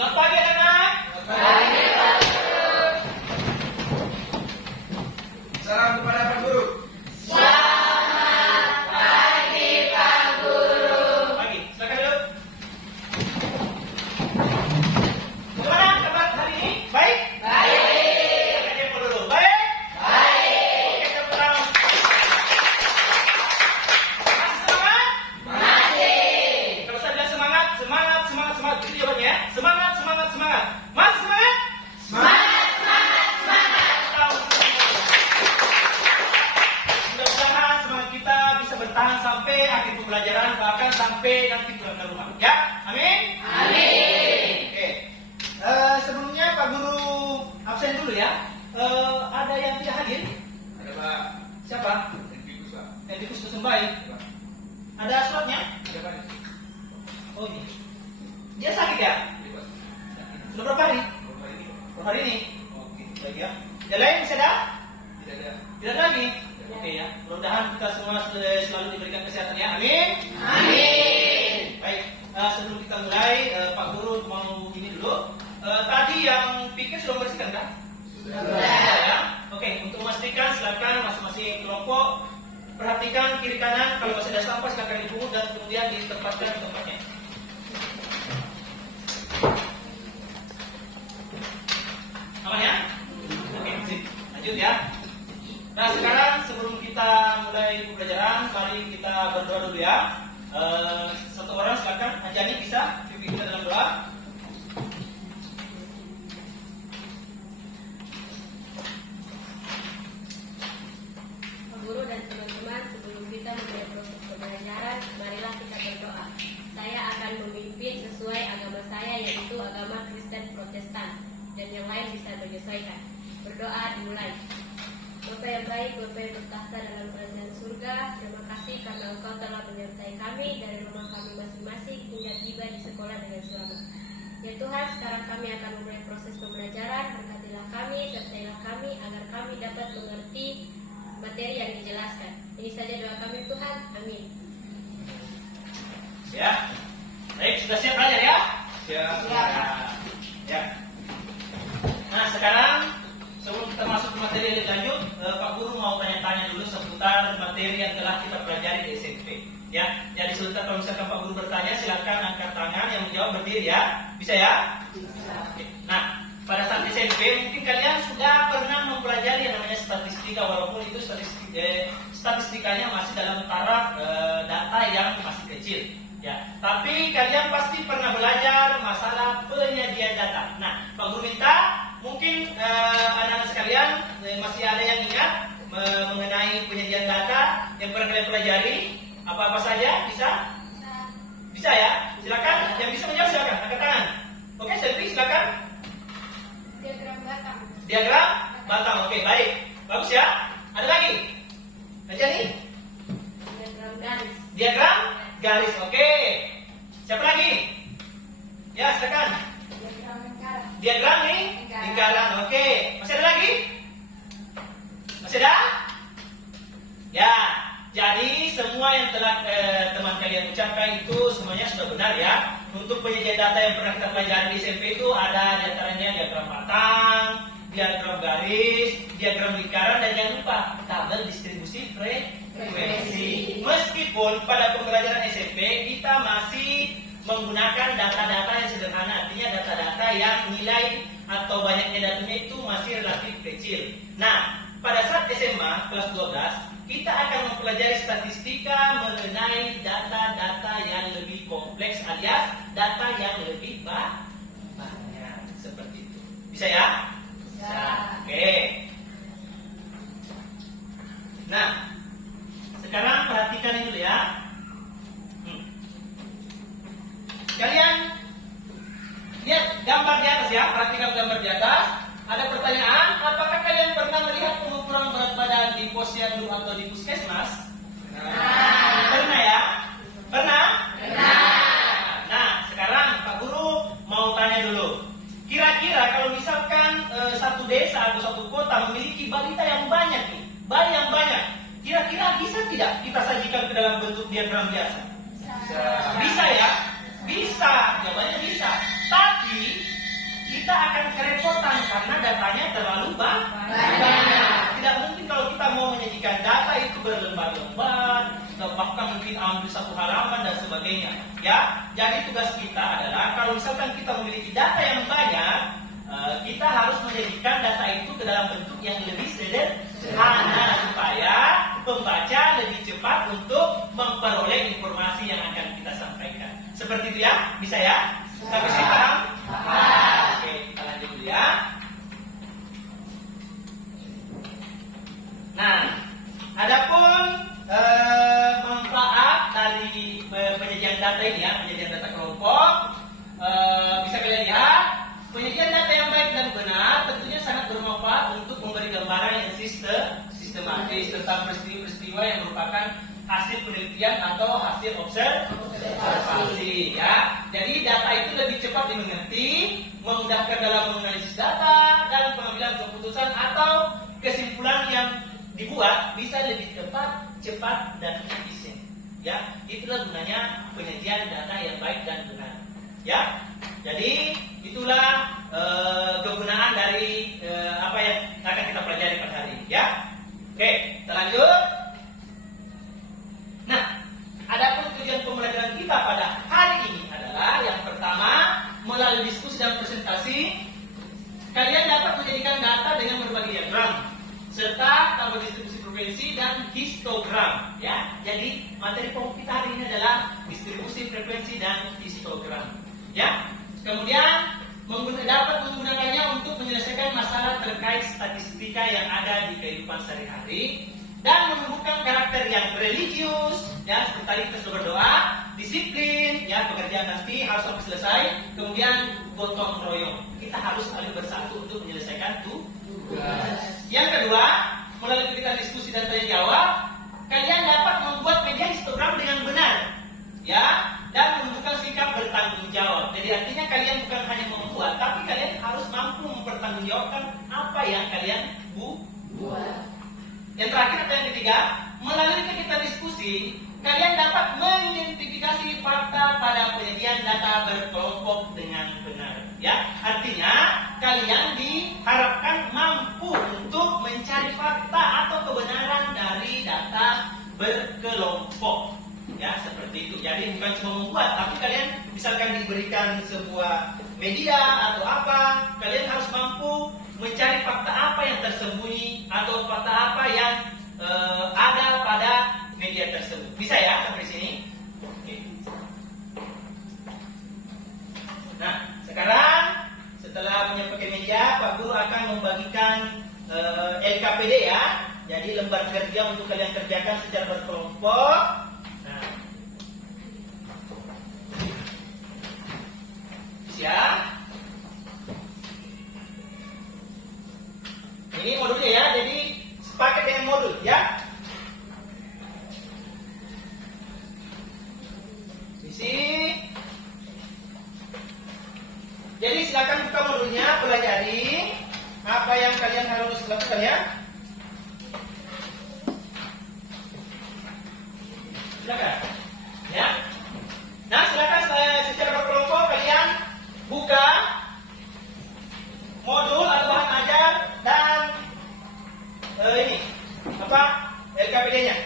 Selamat pagi anak-anak. Pagi, Pak Guru. Salam kepada Pak Guru. Selamat pagi, Pak Guru. Pagi, silakan duduk. Bagaimana kabar hari ini? Baik? Baik. Oke, Pak dulu. Baik? Baik. Oke, kita pulang. Masih semangat? Masih. Kalau saya bilang semangat, semangat, semangat, semangat. Itu jawabannya ya. Semangat, semangat, semangat. Masih semangat? Semangat, semangat, semangat. Mudah-mudahan semangat kita bisa bertahan sampai akhir pembelajaran, bahkan sampai nanti pulang ke rumah. Ya, amin? Amin. Oke. Sebelumnya Pak Guru absen dulu ya. Ada yang tidak hadir? Ada Pak. Siapa? Endikus Pak. Endikus Kusembai. Ada Pak. Ada suratnya? Ada Pak. Oh ini. Dia sakit ya? Ada Pak. Sudah berapa hari? Berapa ini? Berapa hari ini? Oke. Baik ya. Yang lain masih ada? Tidak ada. Tidak ada lagi? Oke ya. Mudah-mudahan kita semua selalu diberikan kesehatan ya. Amin. Amin. Baik. Sebelum kita mulai, Pak Guru mau ini dulu. Tadi yang pikir sudah membersihkan kan? Sudah. Ya. Oke. Untuk memastikan silakan masing-masing kelompok perhatikan kiri kanan. Kalau masih ada sampah silakan dipungut dan kemudian ditempatkan di tempatnya. Aman ya? Oke, sip. Lanjut ya. Nah, sekarang sebelum kita mulai pembelajaran, mari kita berdoa dulu ya. Satu orang silakan, Anjani bisa pimpin kita dalam doa. Pak Guru dan teman-teman, sebelum kita mulai proses pembelajaran, marilah kita berdoa. Saya akan memimpin sesuai agama saya, yaitu agama Kristen Protestan, dan yang lain bisa menyesuaikan. Berdoa dimulai. Bapa yang baik, Bapa yang bertahta dalam kerajaan surga, terima kasih karena Engkau telah menyertai kami dari rumah kami masing-masing hingga tiba di sekolah dengan selamat. Ya Tuhan, sekarang kami akan memulai proses pembelajaran. Berkatilah kami, sertailah kami agar kami dapat mengerti materi yang dijelaskan. Ini saja doa kami Tuhan. Amin. Ya. Baik, sudah siap belajar ya? Siap. Ya. Nah, sekarang sebelum kita masuk ke materi yang lanjut, Pak Guru mau tanya-tanya dulu seputar materi yang telah kita pelajari di SMP. Ya, jadi sebentar kalau misalkan Pak Guru bertanya, silakan angkat tangan, yang menjawab berdiri ya. Bisa ya? Bisa. Oke. Nah, pada saat SMP mungkin kalian sudah pernah mempelajari yang namanya statistika, walaupun itu statistikanya masih dalam taraf data yang masih kecil. Ya, tapi kalian pasti pernah belajar masalah penyajian data. Nah, Pak Guru minta mungkin anak-anak sekalian masih ada yang ingat mengenai penyajian data yang pernah kalian pelajari? Apa-apa saja? Bisa? Bisa ya? Silakan. Yang bisa menjawab silakan. Angkat tangan. Oke, Selvi silakan. Diagram batang. Diagram batang. Oke, baik. Bagus ya. Ada lagi? Anjani? Diagram garis. Diagram garis. Oke. Siapa lagi? Ya, silakan. Diagram lingkaran. Diagram nih? Lingkaran. Oke. Masih ada lagi? Masih ada? Ya. Jadi semua yang telah teman kalian ucapkan itu semuanya sudah benar ya. Untuk penyajian data yang pernah kita pelajari di SMP itu ada diantaranya diagram batang, diagram garis, diagram lingkaran, dan jangan lupa tabel distribusi frekuensi. Meskipun pada pembelajaran SMP kita masih menggunakan data-data yang sederhana, artinya data-data yang nilai atau banyaknya datanya itu masih relatif kecil. Nah, pada saat SMA kelas 12 kita akan mempelajari statistika mengenai data-data yang lebih kompleks alias data yang lebih banyak seperti itu. Bisa ya? Bisa. Oke. Nah, sekarang perhatikan ini dulu ya. Kalian lihat gambar di atas ya, perhatikan gambar di atas. Ada pertanyaan, apakah kalian pernah melihat pengukuran berat badan di posyandu atau di puskesmas? Pernah ya? Pernah? Nah, sekarang Pak Guru mau tanya dulu. Kira-kira kalau misalkan satu desa atau satu kota memiliki balita yang banyak nih, bayi yang banyak, kira-kira bisa tidak kita sajikan ke dalam bentuk diagram biasa? Bisa ya? Bisa, jawabannya bisa. Tapi bahkan mungkin ambil satu halaman dan sebagainya. Ya, jadi tugas kita adalah kalau misalkan kita memiliki data yang banyak, kita harus menjadikan data itu ke dalam bentuk yang lebih sederhana supaya pembaca lebih cepat untuk memperoleh informasi yang akan kita sampaikan. Seperti itu ya, bisa ya? Sampai sini paham? Oke, kita lanjut dulu ya. Nah, adapun manfaat dari penyajian data ini ya, penyajian data kelompok, bisa kalian lihat, penyajian data yang baik dan benar tentunya sangat bermanfaat untuk memberi gambaran yang sistematis tentang peristiwa-peristiwa yang merupakan hasil penelitian atau hasil observasi ya. Jadi data itu lebih cepat dimengerti, memudahkan dalam menganalisis data dan pengambilan keputusan atau kesimpulan yang dibuat bisa lebih tepat, cepat dan efisien. Ya, itulah gunanya penyajian data yang baik dan benar. Ya, jadi itulah kegunaan dari apa yang akan kita pelajari pada hari ini. Ya, oke, kita lanjut. Nah, adapun tujuan pembelajaran kita pada hari ini adalah yang pertama, melalui diskusi dan presentasi, kalian dapat menjadikan data dengan berbagai diagram serta tabel distribusi frekuensi dan histogram. Ya, jadi materi pokok kita hari ini adalah distribusi frekuensi dan histogram. Ya, kemudian dapat menggunakannya untuk menyelesaikan masalah terkait statistika yang ada di kehidupan sehari-hari dan menumbuhkan karakter yang religius, ya seperti tadi kita sudah berdoa, disiplin, ya pekerjaan pasti harus sampai selesai, kemudian gotong royong, kita harus saling bersatu untuk menyelesaikan tugas. Yang kedua, melalui kegiatan diskusi dan tanya jawab, kalian dapat membuat media histogram dengan benar, ya, dan menunjukkan sikap bertanggung jawab. Jadi artinya kalian bukan hanya membuat, tapi kalian harus mampu mempertanggungjawabkan apa yang kalian buat. Yang terakhir atau yang ketiga, melalui kegiatan diskusi, kalian dapat mengidentifikasi fakta pada penyajian data berkelompok dengan benar. Ya, artinya kalian diharapkan mampu untuk mencari fakta atau kebenaran dari data berkelompok. Ya, seperti itu. Jadi bukan cuma membuat, tapi kalian misalkan diberikan sebuah media atau apa, kalian harus mampu mencari fakta apa yang tersembunyi atau fakta apa yang ada pada media tersebut. Bisa ya sampai sini? Oke. Nah, sekarang setelah menyampaikan media, Pak Guru akan membagikan LKPD ya. Jadi lembar kerja untuk kalian kerjakan secara berkelompok. Nah, siap? Ini modulnya ya, jadi sepakat dengan modul ya. Isi. Jadi silakan buka modulnya, pelajari apa yang kalian harus lakukan ya. Silakan. Ya. Nah, silakan secara berkelompok kalian buka modul atau bahan ajar dan ini apa LKPD-nya.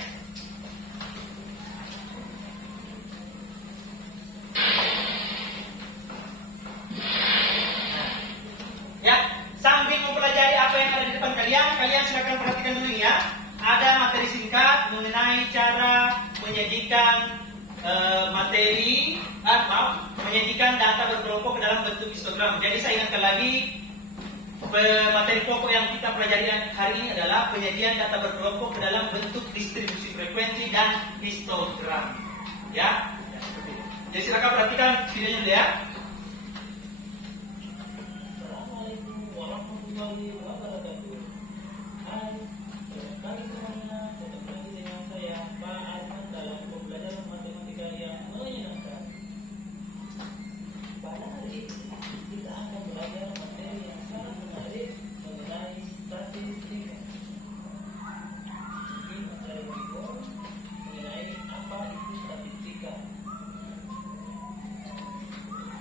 Ya, sambil mempelajari apa yang ada di depan kalian, kalian silakan perhatikan dulu ya. Ada materi singkat mengenai cara menyajikan menyajikan data berkelompok ke dalam bentuk histogram. Jadi saya ingatkan lagi, materi pokok yang kita pelajari hari ini adalah penyajian data berkelompok ke dalam bentuk distribusi frekuensi dan histogram. Ya, seperti itu. Jadi silakan perhatikan videonya dulu ya. Assalamualaikum warahmatullahi wabarakatuh. Hai, kali semuanya, ketemu lagi dengan saya Pak Arman dalam pembelajaran matematika yang menyenangkan. Pada hari ini kita akan belajar materi yang sangat menarik mengenai statistika. Ini materi berikut mengenai apa itu statistika.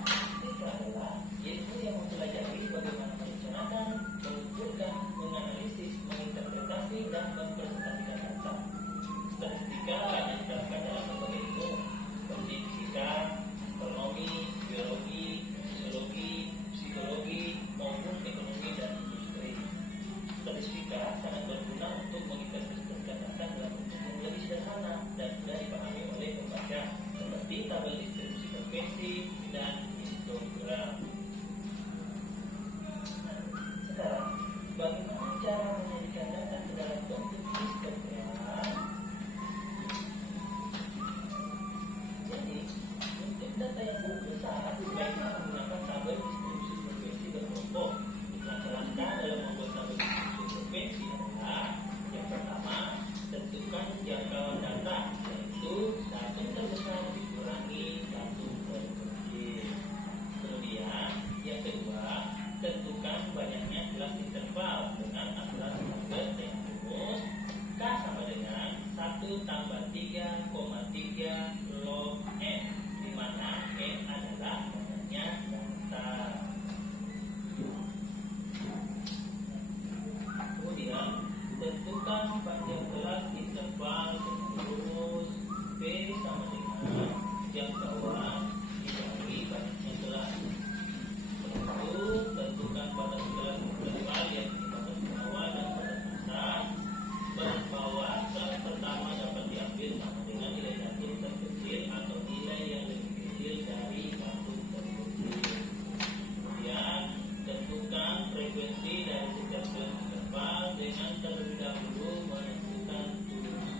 Statistika adalah ilmu yang mempelajari bagaimana merencanakan, mengumpulkan, menganalisis, menginterpretasi dan mempresentasikan data. Statistika hanya diterapkan dalam konsekuensi dari setiap peserta dengan terlebih dahulu menentukan tujuan.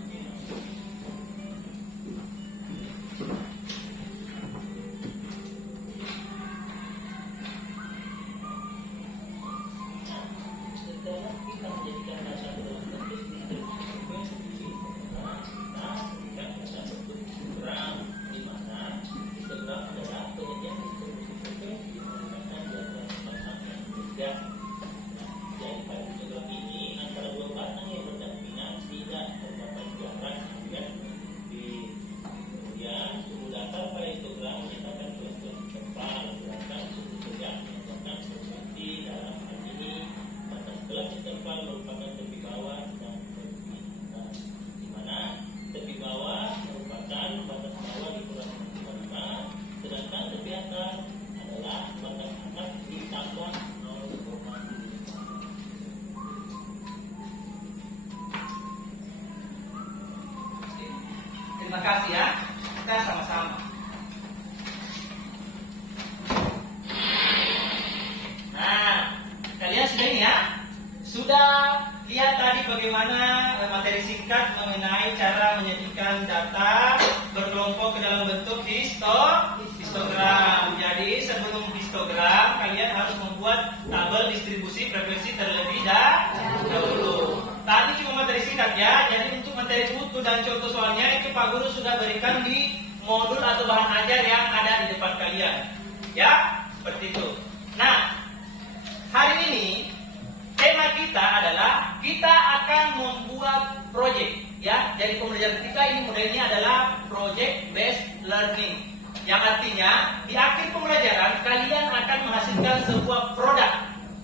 Setelah kita menjadikan data dalam bentuk distribusi, kita berikan data bentuk histogram, di mana histogram adalah penyajian distribusi frekuensi menggunakan data pasang yang berbeda. Jadi pada histogram ini antara dua pasang yang berdampingan tidak terdapat jarak yang kemudian sumber data pada histogram menyatakan frekuensi terpal, sedangkan sumber kerja menyatakan frekuensi dalam hal ini batas kelas interval merupakan tepi bawah dan tepi atas, di mana tepi bawah merupakan batas bawah dikurang 0,5, sedangkan tepi atas adalah batas atas ditambah 0,5. Terima kasih ya, kita sama-sama. Nah, kalian sudah ini ya, sudah lihat tadi bagaimana materi singkat mengenai cara menyajikan data berkelompok ke dalam bentuk histogram. Jadi sebelum histogram kalian harus membuat tabel distribusi frekuensi terlebih dahulu. Tadi cuma materi singkat ya, jadi untuk materi utuh dan contoh soalnya itu Pak Guru sudah berikan di modul atau bahan ajar yang ada di depan kalian. Ya, seperti itu. Nah, hari ini tema kita adalah kita akan membuat proyek ya. Jadi pembelajaran kita ini modelnya adalah project based learning. Yang artinya di akhir pembelajaran kalian akan menghasilkan sebuah produk.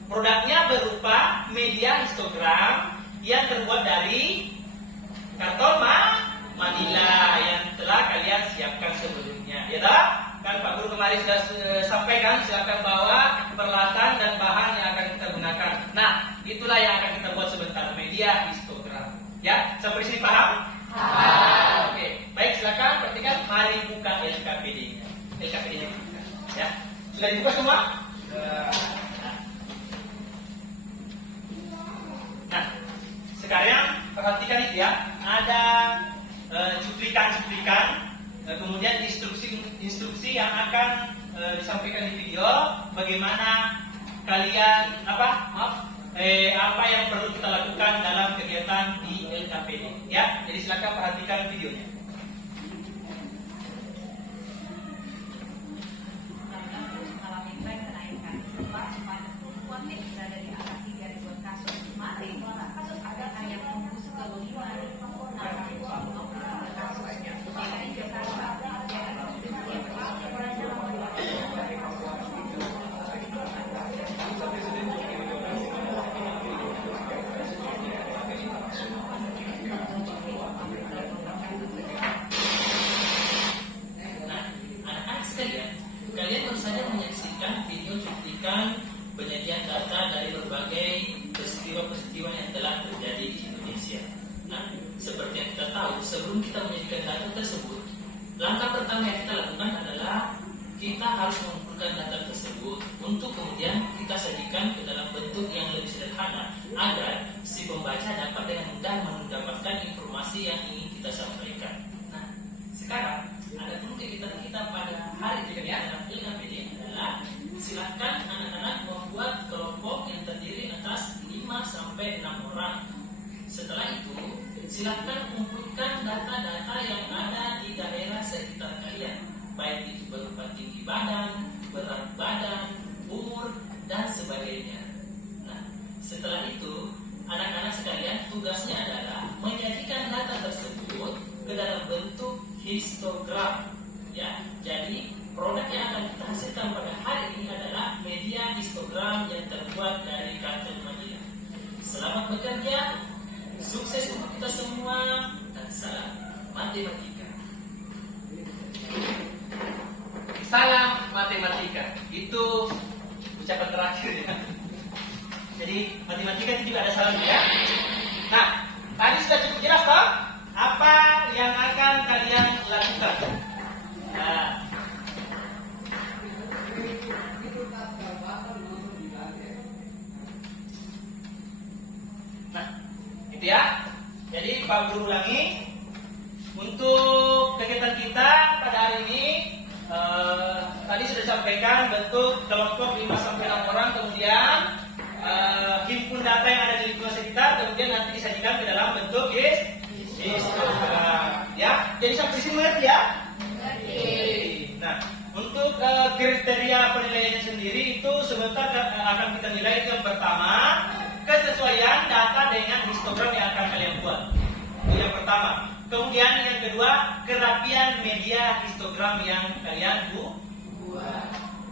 Produknya berupa media histogram yang terbuat dari karton manila yang telah kalian siapkan sebelumnya. Ya tak? Kan Pak Guru kemarin sudah sampaikan, silakan bawa peralatan dan bahan yang akan kita gunakan. Nah, itulah yang akan kita buat sebentar, media histogram. Ya, sampai sini paham? Paham. Oke, baik silakan perhatikan. Mari buka LKPD-nya. LKPD-nya buka. Ya, sudah dibuka semua? Nah, sekarang perhatikan itu ya. Ada cuplikan-cuplikan. Kemudian instruksi yang akan disampaikan di video, bagaimana kalian apa yang perlu kita lakukan dalam kegiatan di LKPD ya. Jadi silakan perhatikan videonya. Mengalami tren kenaikan jumlah pada perempuan yang berada di angka 3.000 kasus. Mari melawan kasus agar yang membusuk ke 5.000 kasus. DKI Jakarta kalian baru saja menyaksikan video cuplikan penyajian data dari berbagai peristiwa-peristiwa yang telah terjadi di Indonesia. Nah, seperti yang kita tahu, sebelum kita menyajikan data tersebut, langkah pertama yang kita lakukan adalah kita harus mengumpulkan data tersebut untuk kemudian kita sajikan ke dalam bentuk yang lebih sederhana agar si pembaca dapat dengan mudah mendapatkan informasi yang ingin kita sampaikan. Nah, sekarang ada pun kegiatan kita pada hari ini dalam LKPD adalah silakan anak-anak membuat kelompok yang terdiri atas 5-6 orang. Setelah itu, silakan kumpulkan data-data yang ada di daerah sekitar kalian, baik itu berupa tinggi badan, berat badan, umur, dan sebagainya. Nah, setelah itu, anak-anak sekalian tugasnya adalah menyajikan data tersebut ke dalam bentuk histogram. Ya, jadi produk yang akan kita hasilkan pada hari ini adalah media histogram yang terbuat dari karton manila. Selamat bekerja, sukses untuk kita semua, dan salam matematika. Salam matematika. Itu ucapan terakhir ya. Jadi matematika itu juga ada salam ya. Nah, tadi sudah cukup jelas toh apa yang akan kalian lakukan. Nah, gitu ya. Jadi Pak Guru ulangi, untuk kegiatan kita pada hari ini tadi sudah disampaikan bentuk kelompok 5 sampai 6 orang, kemudian himpun data yang ada di lingkungan sekitar, kemudian nanti disajikan ke dalam bentuk histogram. Ya, jadi sampai di sini mengerti ya? Nah, untuk kriteria penilaiannya sendiri itu sebentar akan kita nilai. Yang pertama, kesesuaian data dengan histogram yang akan kalian buat. Itu yang pertama. Kemudian yang kedua, kerapian media histogram yang kalian buat.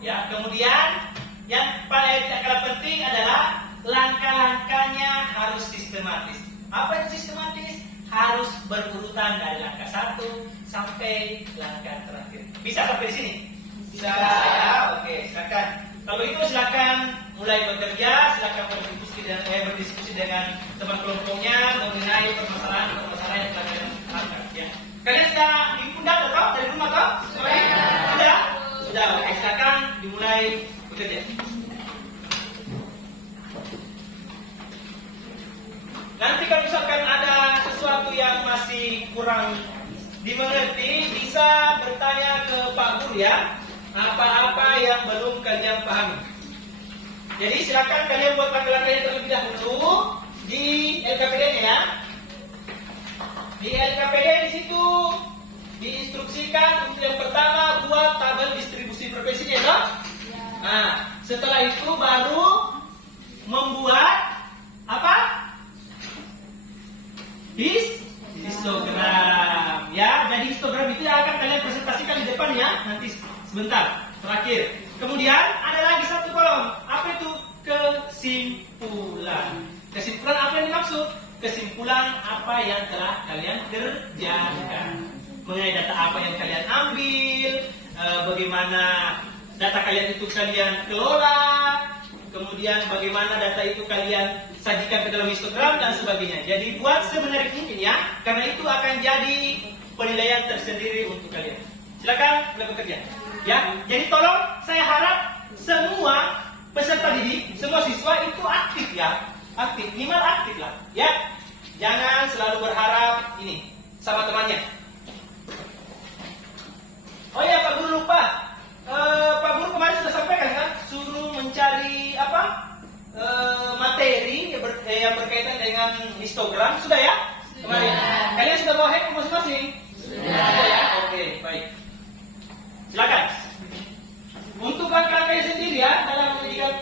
Ya, kemudian yang paling tidak kalah penting adalah langkah-langkahnya harus sistematis. Apa itu sistematis? Harus berurutan dari langkah 1 sampai langkah terakhir. Bisa sampai di sini? Bisa. Oke, silakan. Kalau itu silakan mulai bekerja, silakan berdiskusi dengan teman kelompoknya mengenai permasalahan yang kalian angkat. Ya. Kalian sudah himpun data toh dari rumah toh? Sudah? Sudah. Oke, silakan dimulai bekerja. Nanti kalau misalkan ada sesuatu yang masih kurang dimengerti, bisa bertanya ke Pak Guru ya. Apa-apa yang belum kalian pahami. Jadi silakan kalian buat langkah-langkahnya terlebih dahulu di LKPD-nya ya. Di LKPD di situ diinstruksikan untuk yang pertama buat tabel distribusi profesinya ya. Nah, setelah itu baru membuat apa? Histogram ya. Jadi histogram itu akan kalian presentasikan di depan ya, nanti sebentar terakhir. Kemudian ada lagi satu kolom. Apa itu? Kesimpulan. Kesimpulan apa yang dimaksud? Kesimpulan apa yang telah kalian kerjakan, mengenai data apa yang kalian ambil, bagaimana data kalian itu kalian kelola, kemudian bagaimana data itu kalian sajikan ke dalam histogram dan sebagainya. Jadi buat semenarik mungkin ya, karena itu akan jadi penilaian tersendiri untuk kalian. Silakan mulai bekerja. Ya, jadi tolong saya harap semua peserta didik, semua siswa itu aktif ya, aktif, minimal aktif lah. Ya, jangan selalu berharap ini sama temannya. Oh ya, Pak Guru lupa. Pak Guru kemarin sudah sampaikan kan, suruh mencari apa? Materi yang berkaitan dengan histogram, sudah ya? Kemarin. Kalian sudah bawa handphone masing-masing? Sudah ya? Oke, baik. Silakan. Untuk langkah-langkahnya sendiri ya, dalam melihat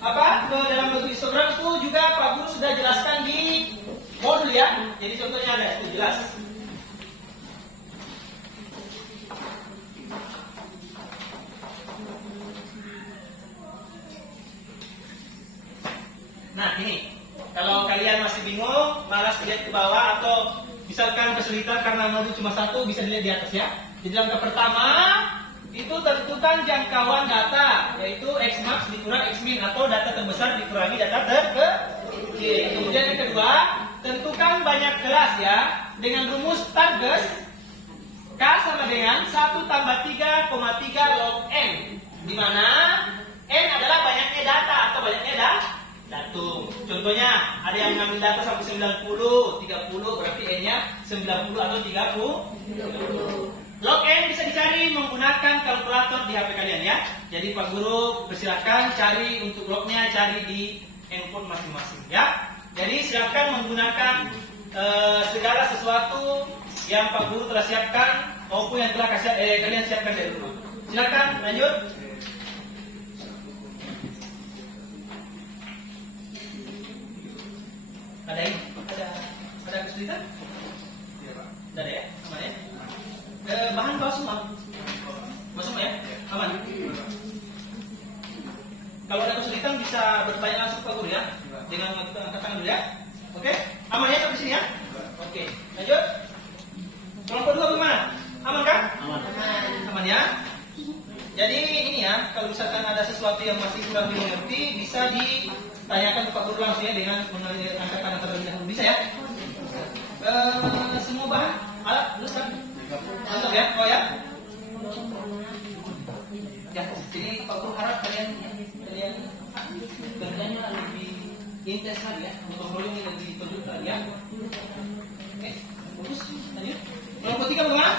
dalam bentuk histogram itu juga Pak Guru sudah jelaskan di modul ya. Jadi contohnya ada itu jelas. Nah ini, kalau kalian masih bingung, malas lihat ke bawah atau misalkan kesulitan karena modul cuma satu, bisa dilihat di atas ya. Jadi langkah pertama itu tentukan jangkauan data, yaitu X-max dikurang X-min atau data terbesar dikurangi data terkecil. Kemudian yang kedua, tentukan banyak kelas ya dengan rumus Target K sama dengan 1 tambah 3,3 log N, di mana N adalah banyaknya data atau banyaknya datum. Contohnya ada yang ngambil data sampai 90, 30, berarti N-nya 90 atau 30. Log N bisa dicari menggunakan kalkulator di HP kalian ya. Jadi Pak Guru persilakan cari untuk lognya, cari di handphone masing-masing ya. Jadi silakan menggunakan segala sesuatu yang Pak Guru telah siapkan maupun yang telah kalian siapkan dari rumah. Silakan lanjut. Ada ini? Ada kesulitan? Iya, Pak. Tidak ada ya? Aman ya? Bahan bawa semua? Bawa semua ya? Aman? Kalau ada kesulitan bisa bertanya langsung Pak Guru ya? Dengan kita angkat tangan dulu ya? Oke? Aman ya sampai sini ya? Oke, lanjut. Kelompok 2 bagaimana? Aman kan? Aman. Aman ya? Jadi ini ya, kalau misalkan ada sesuatu yang masih kurang dimengerti, bisa ditanyakan ke Pak Guru langsung ya dengan angkat tangan terlebih dahulu. Bisa ya? Semua bahan, alat, terus kan? Mantap ya? Oh ya? Ya, jadi Pak Guru harap kalian kerjanya lebih intens lagi ya, untuk volume yang lebih penduduk lagi ya. Oke, bagus, lanjut. Kelompok 3 bagaimana?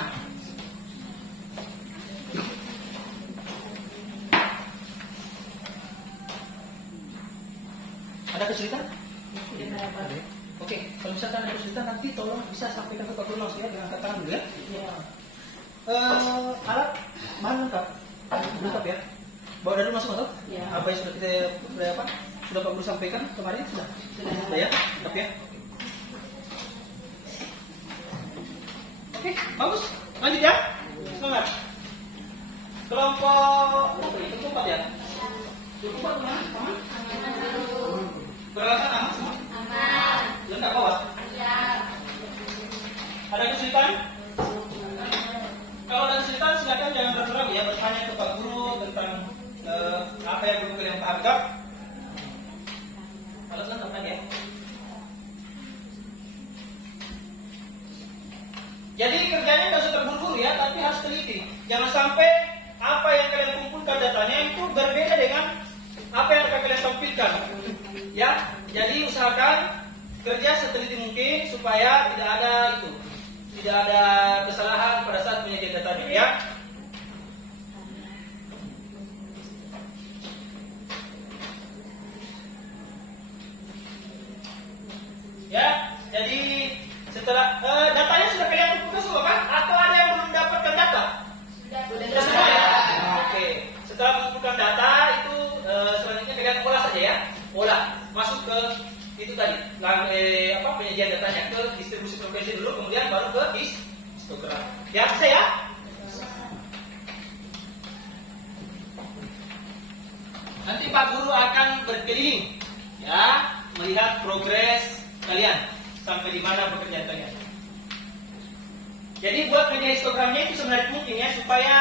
Ada kesulitan? Oke, kalau misalkan ada kesulitan nanti tolong bisa sampaikan ke Pak Guru langsung ya dengan angkat tangan dulu ya. Alat bahan lengkap ya. Bawa dari masuk atau? Ya. Apa yang sudah kita sudah Pak Guru sampaikan kemarin sudah ya, lengkap ya. Oke, bagus. Lanjut ya. Semangat. Kelompok keempat ya. Keempat mana? Aman? Peralatan aman semua? Aman. Lengkap bawa? Iya. Ada kesulitan? Kalau ada kesulitan silakan jangan ragu-ragu ya bertanya ke Pak Guru tentang apa yang perlu kalian pahamkan. Kalau lengkap ya. Jadi kerjanya nggak usah terburu-buru ya, tapi harus teliti. Jangan sampai apa yang kalian kumpulkan datanya itu berbeda dengan apa yang akan kalian tampilkan. Ya, jadi usahakan kerja seteliti mungkin supaya tidak ada kesalahan pada saat penyajian datanya. Ya. Ya, jadi setelah datanya sudah kalian kumpulkan semua kan? Atau ada yang belum mendapatkan data? Sudah semua ya? Oke. Setelah mengumpulkan data itu selanjutnya kalian olah saja ya. Olah, masuk ke itu tadi. Penyajian datanya ke distribusi provinsi dulu, kemudian baru ke histogram. Ya, bisa ya? Nanti Pak Guru akan berkeliling ya, melihat progres kalian sampai di mana pekerjaan kalian. Jadi buat media histogramnya itu sebenarnya mungkin ya supaya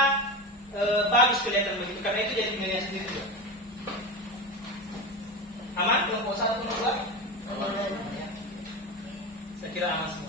bagus kelihatan begitu, karena itu jadi penilaian sendiri juga. Aman? Kelompok 1, kelompok 2? Aman. Ya. Saya kira aman semua.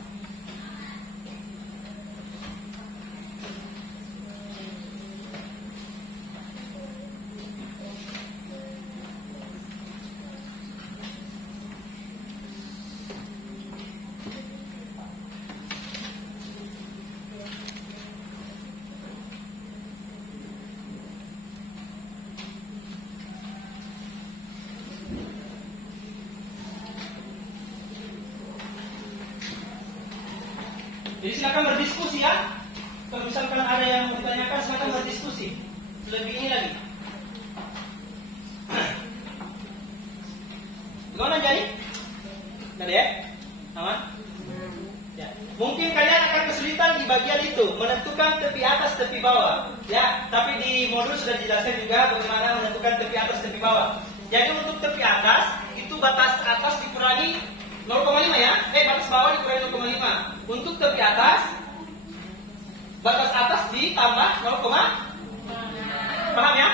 Jadi silakan berdiskusi ya. Kalau misalkan ada yang mau ditanyakan, silakan berdiskusi. Lebih ini lagi. Bagaimana jadi? Ada ya? Aman? Ya. Mungkin kalian akan kesulitan di bagian itu, menentukan tepi atas, tepi bawah. Ya, tapi di modul sudah dijelaskan juga bagaimana menentukan tepi atas, tepi bawah. Jadi untuk tepi atas itu batas atas dikurangi 0,5 ya. Batas bawah dikurangi 0,5. Untuk tepi atas, batas atas ditambah 0,5. Paham ya?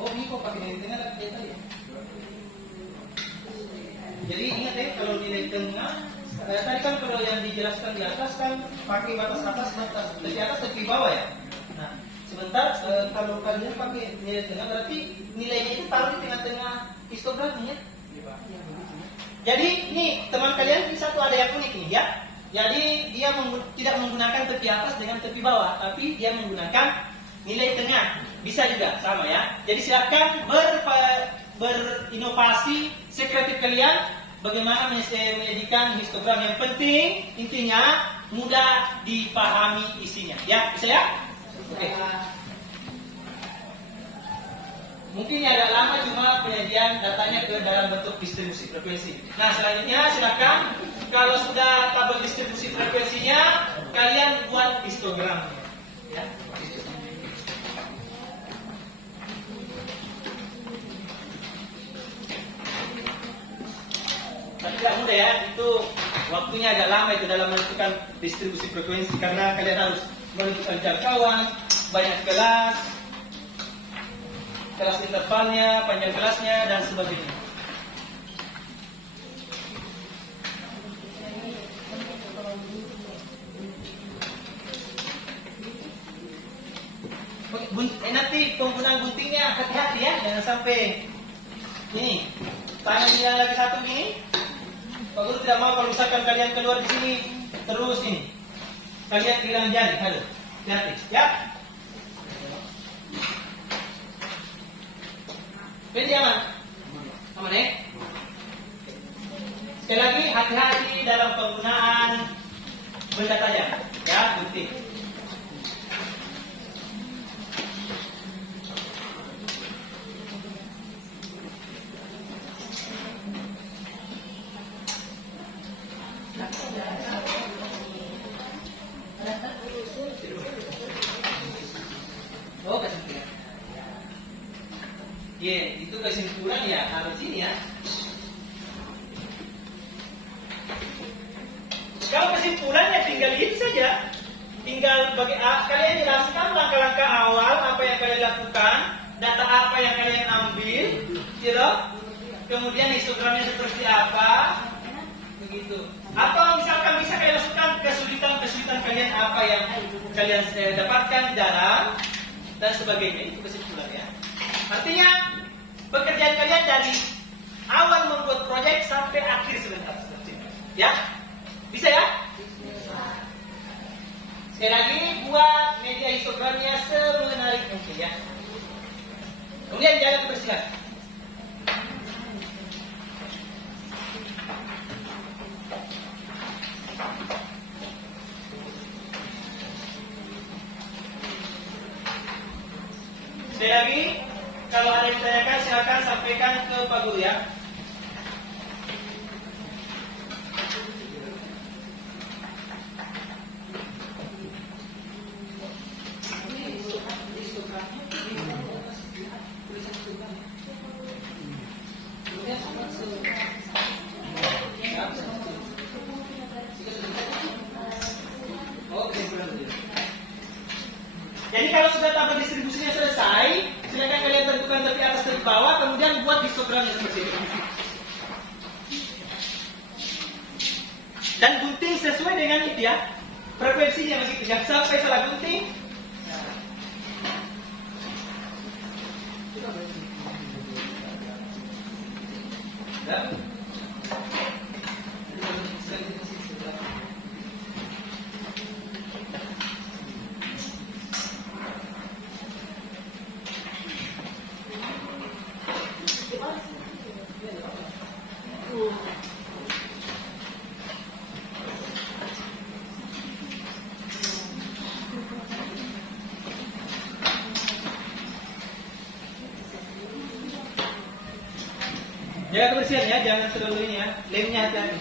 Oh, ini kok pakai nilai tengah lagi tadi ya? Jadi ingat ya, kalau nilai tengah tadi kan kalau yang dijelaskan di atas kan pakai batas atas, batas dari atas tepi bawah ya. Nah, sebentar kalau kalian pakai nilai tengah berarti nilainya itu taruh di tengah-tengah histogramnya. Jadi ini teman kalian satu ada yang unik nih ya. Jadi dia tidak menggunakan tepi atas dengan tepi bawah, tapi dia menggunakan nilai tengah. Bisa juga sama ya. Jadi silakan berinovasi sekretif kalian bagaimana menjadikan histogram yang penting intinya mudah dipahami isinya. Ya, bisa ya? Oke. Mungkin agak lama cuma penyajian datanya ke dalam bentuk distribusi frekuensi. Nah, selanjutnya silakan kalau sudah tabel distribusi frekuensinya kalian buat histogram. Ya. Tapi tidak mudah ya, itu waktunya agak lama itu dalam menentukan distribusi frekuensi karena kalian harus menentukan jangkauan, banyak kelas, kelas intervalnya, panjang kelasnya dan sebagainya. Nanti penggunaan guntingnya hati-hati ya, jangan sampai ini tangan yang lagi satu gini. Pak Guru tidak mau kalau misalkan kalian keluar di sini terus ini kalian hilang jari. Halo, hati-hati ya. Jadi aman, aman ya. Sekali lagi hati-hati dalam penggunaan benda tajam ya, gunting. Oh, kesimpulan. Itu kesimpulan ya harus ini ya. Kalau kesimpulannya tinggal ini saja. Tinggal kalian jelaskan langkah-langkah awal apa yang kalian lakukan, data apa yang kalian ambil, gitu. Kemudian histogramnya seperti apa, begitu. Atau misalkan bisa kalian masukkan kesulitan kalian apa yang kalian dapatkan di dalam dan sebagainya. Itu kesimpulannya. Artinya pekerjaan kalian dari awal membuat proyek sampai akhir sebentar seperti itu. Ya, bisa ya? Sekali lagi buat media histogramnya semenarik mungkin ya. Kemudian jaga kebersihan. Sekali lagi, kalau ada yang ditanyakan silakan sampaikan ke Pak Guru ya. Jadi kalau sudah tabel distribusinya selesai, silakan kalian tentukan tepi atas tepi bawah, kemudian buat histogramnya seperti itu. Dan gunting sesuai dengan itu ya, frekuensinya masih jangan sampai salah gunting. Jaga kebersihan ya, jangan terlalu ini ya, lemnya hati-hati.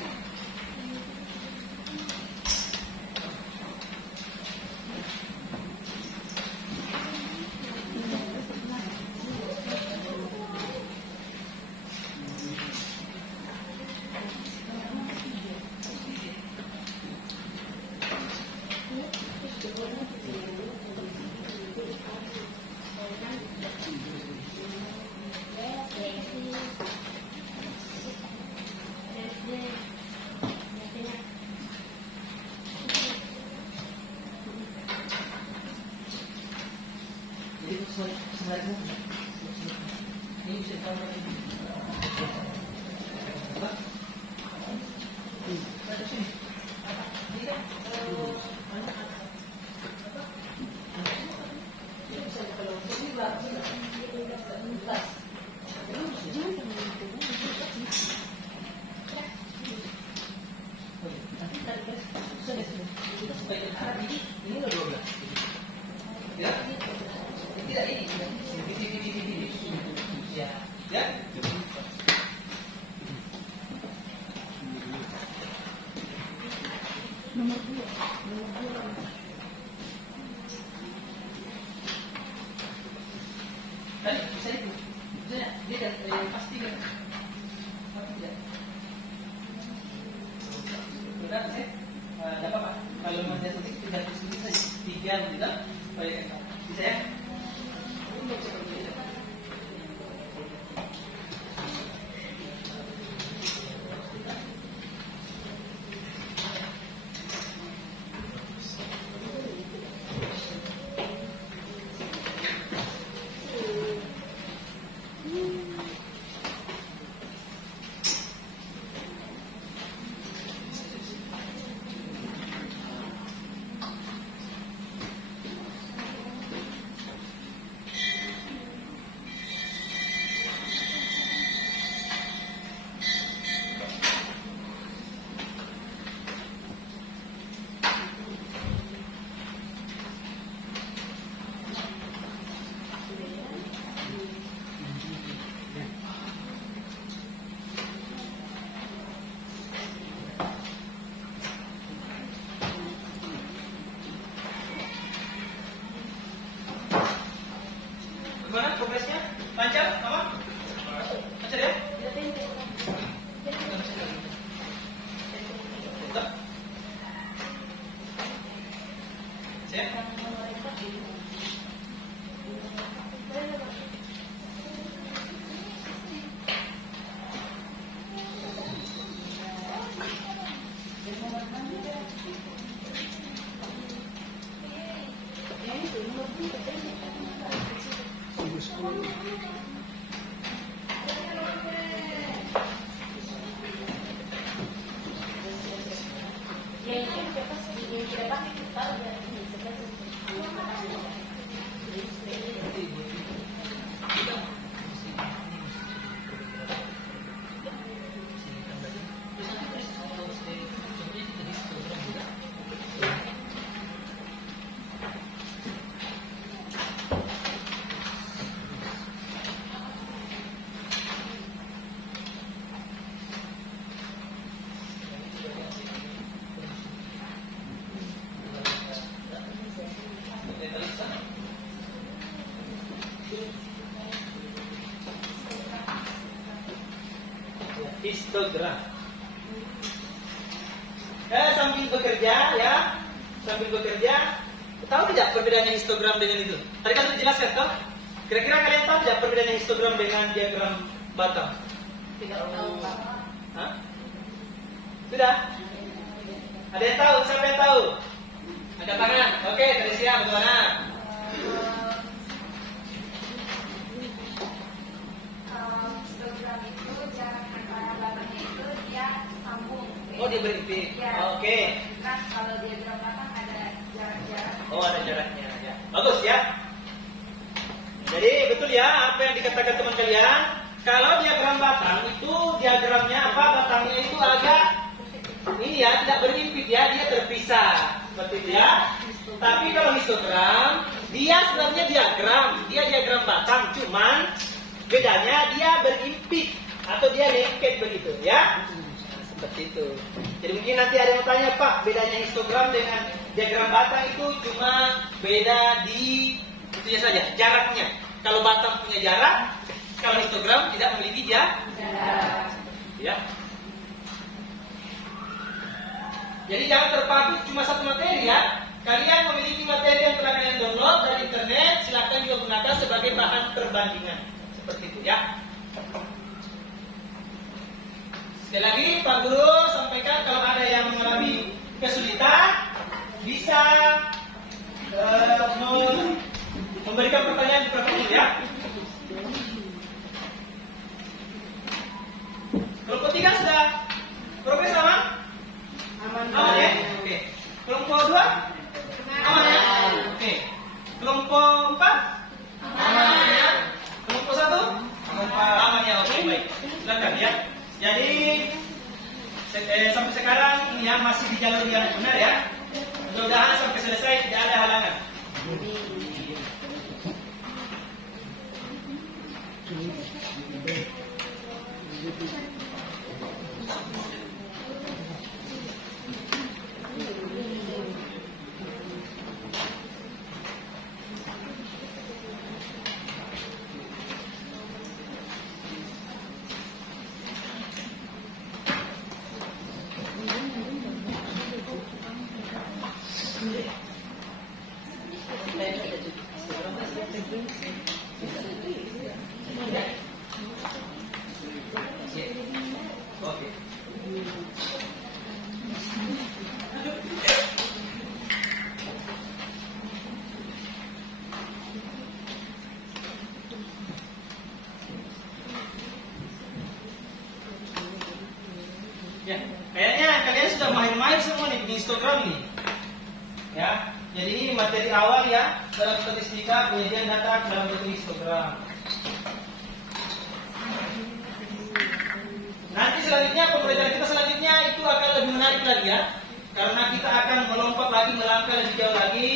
histogram. Sambil bekerja ya, sambil bekerja, tahu tidak perbedaannya histogram dengan itu? Tadi kan sudah jelaskan toh? Kira-kira kalian tahu tidak perbedaannya histogram dengan diagram batang? Tidak tahu Pak. Hah? Sudah? Ada yang tahu? Siapa yang tahu? Angkat tangan. Oke, Teresia bagaimana? Histogram itu jarak antara batangnya itu dia sambung. Oh, dia berimpit. Ya. Oke. Kan kalau diagram batang ada jarak-jarak. Oh, ada jaraknya. Ya. Bagus ya. Jadi betul ya apa yang dikatakan teman kalian. Kalau diagram batang itu diagramnya apa? Batangnya itu agak ini ya, tidak berimpit ya, dia terpisah seperti itu ya. Tapi kalau histogram, dia sebenarnya diagram batang, cuman bedanya dia berimpit atau dia lengket begitu ya. Seperti itu. Jadi mungkin nanti ada yang tanya, Pak, bedanya histogram dengan diagram batang itu cuma beda di itunya saja, jaraknya. Kalau batang punya jarak, kalau histogram tidak memiliki jarak. Ya. Jadi jangan terpaku cuma satu materi ya. Kalian memiliki materi yang telah kalian download dari internet, silakan juga gunakan sebagai bahan perbandingan. Seperti itu ya. Sekali lagi Pak Guru sampaikan kalau ada yang mengalami kesulitan bisa memberikan pertanyaan di pertemuan ya. Kelompok 3 sudah progres aman? Aman ya? Oke. Kelompok 2? Aman ya? Oke. Kelompok 4? Aman ya? Kelompok 1? Aman ya? Oke, baik. Silakan ya. Jadi sampai sekarang yang masih di jalur yang benar ya. Mudah-mudahan sampai selesai tidak ada halangan. Oke. Ya, kayaknya kalian sudah main-main semua nih di histogram nih. Ya, jadi ini materi awal ya dalam statistika penyajian data dalam bentuk histogram. Nanti selanjutnya pembelajaran kita selanjutnya itu akan lebih menarik lagi ya, karena kita akan melompat lagi, melangkah lebih jauh lagi,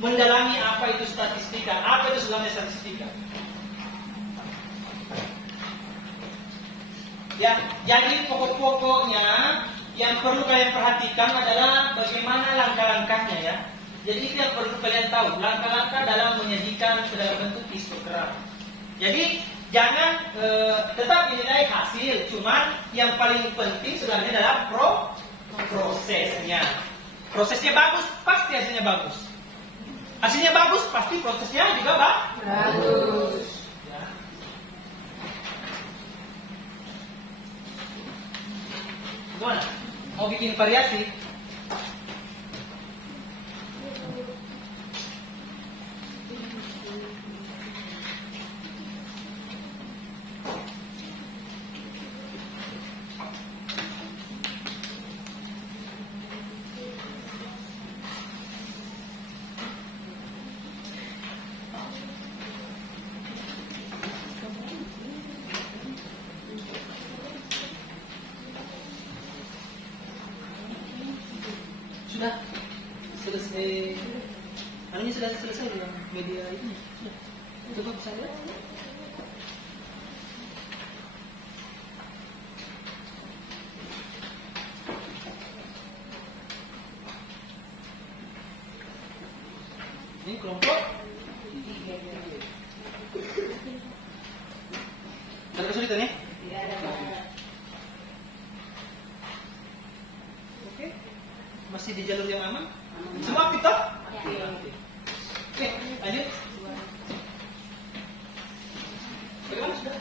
mendalami apa itu statistika, apa itu sebenarnya statistika. Ya, jadi pokok-pokoknya yang perlu kalian perhatikan adalah bagaimana langkah-langkahnya ya. Jadi itu yang perlu kalian tahu, langkah-langkah dalam menyajikan dalam bentuk histogram. Jadi jangan tetap dinilai hasil, cuman yang paling penting sebenarnya adalah prosesnya. Prosesnya bagus, pasti hasilnya bagus. Hasilnya bagus, pasti prosesnya juga bagus. Ya. Gimana? Mau bikin variasi? Sudah selesai. Anunya sudah selesai ya, media ini. Coba bisa lihat. Ini kelompok. Ada kesulitan ya? Tidak ada. masih di jalur yang aman? Semua aktif toh? Ya. Oke, lanjut. Bagaimana sudah?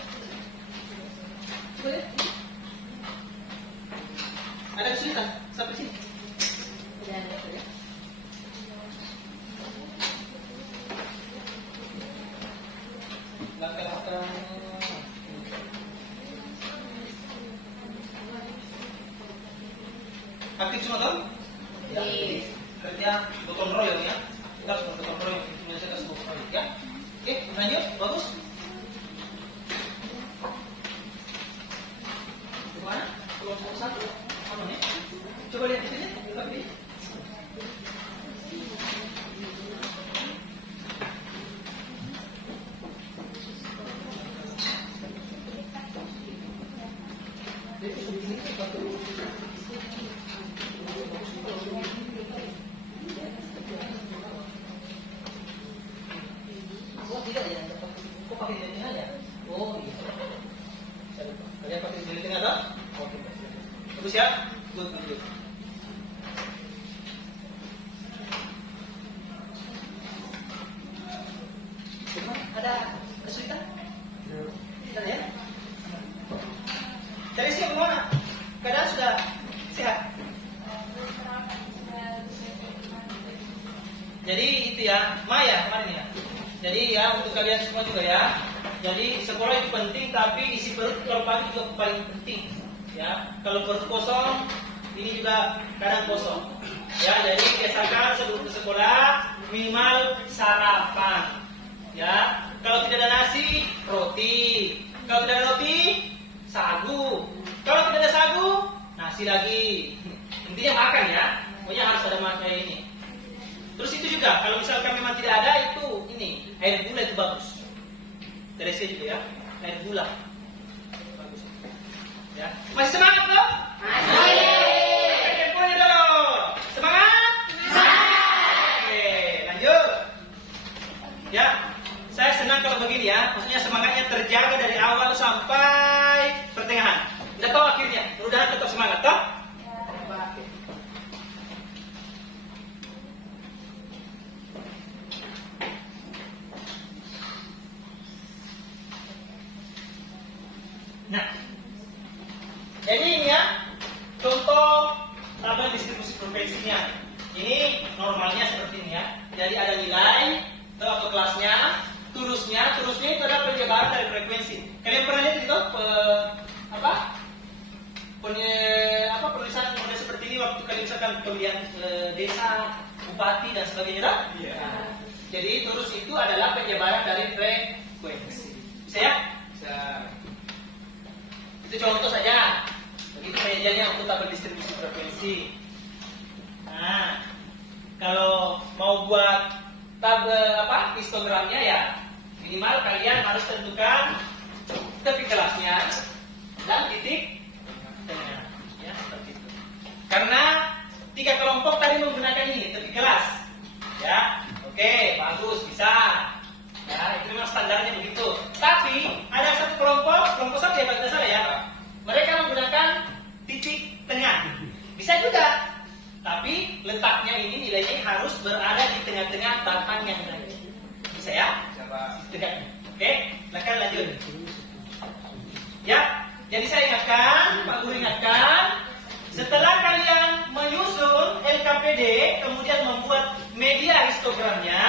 Boleh? Ada kesulitan sampai sini? Udah ada ya. Langkah-langkah aktif semua toh? Aktif. Kerja gotong royong ya. Kita harus bergotong royong untuk menyelesaikan semua proyek ya. Oke, lanjut, bagus. Gimana? Kelompok satu apa nih? Coba lihat di sini, tapi oh tidak ya, kok pakai jari tengah ya? Oh iya. Saya lupa. Kalian pakai jari tengah tak? Oke, bagus ya. Good, good. Gimana? Ada kesulitan? Tidak ya? Dari sini bagaimana? Keadaan sudah sehat? Jadi itu ya, Maya kemarin ya. Jadi ya untuk kalian semua juga ya. Jadi sekolah itu penting, tapi isi perut kalau pagi juga paling penting. Ya, kalau perut kosong, ini juga kadang kosong. Ya, jadi biasakan sebelum ke sekolah minimal sarapan. Ya, kalau tidak ada nasi, roti. Kalau tidak ada roti, sagu. Kalau tidak ada sagu, nasi lagi. Intinya makan ya. Pokoknya harus ada makan ini. Terus itu juga, kalau misalkan memang tidak ada itu ini air gula itu bagus. Teresia juga ya, air gula bagus. Ya, masih semangat loh? Masih. Temponya dulu. Semangat? Semangat. Oke, lanjut. Ya, saya senang kalau begini ya. Maksudnya semangatnya terjaga dari awal sampai pertengahan. Tidak tahu akhirnya. Mudah-mudahan tetap semangat, toh? Nah, jadi ini ya contoh tabel distribusi frekuensinya. Ini normalnya seperti ini ya. Jadi ada nilai atau kelasnya, turusnya itu adalah penyebaran dari frekuensi. Kalian pernah lihat itu penulisan model seperti ini waktu kalian misalkan pemilihan desa, bupati dan sebagainya, tak? Iya. Jadi turus itu adalah penyebaran dari frekuensi. Bisa ya? Bisa. Itu contoh saja. Begitu mejanya untuk tabel distribusi frekuensi. Nah, kalau mau buat tabel histogramnya ya minimal kalian harus tentukan tepi kelasnya dan titik tengah. Ya, seperti itu. Karena 3 kelompok tadi menggunakan ini tepi kelas. Ya, oke, bagus, bisa. Ya, itu memang standarnya begitu. Tapi ada satu kelompok satu ya bagi saya ya. Mereka menggunakan titik tengah. Bisa juga. Tapi letaknya ini nilainya harus berada di tengah-tengah batang yang tadi. Bisa ya? Siapa? Tegaknya. Oke, silakan lanjut. Ya, jadi saya ingatkan, Pak Guru ingatkan, setelah kalian menyusun LKPD, kemudian membuat media histogramnya,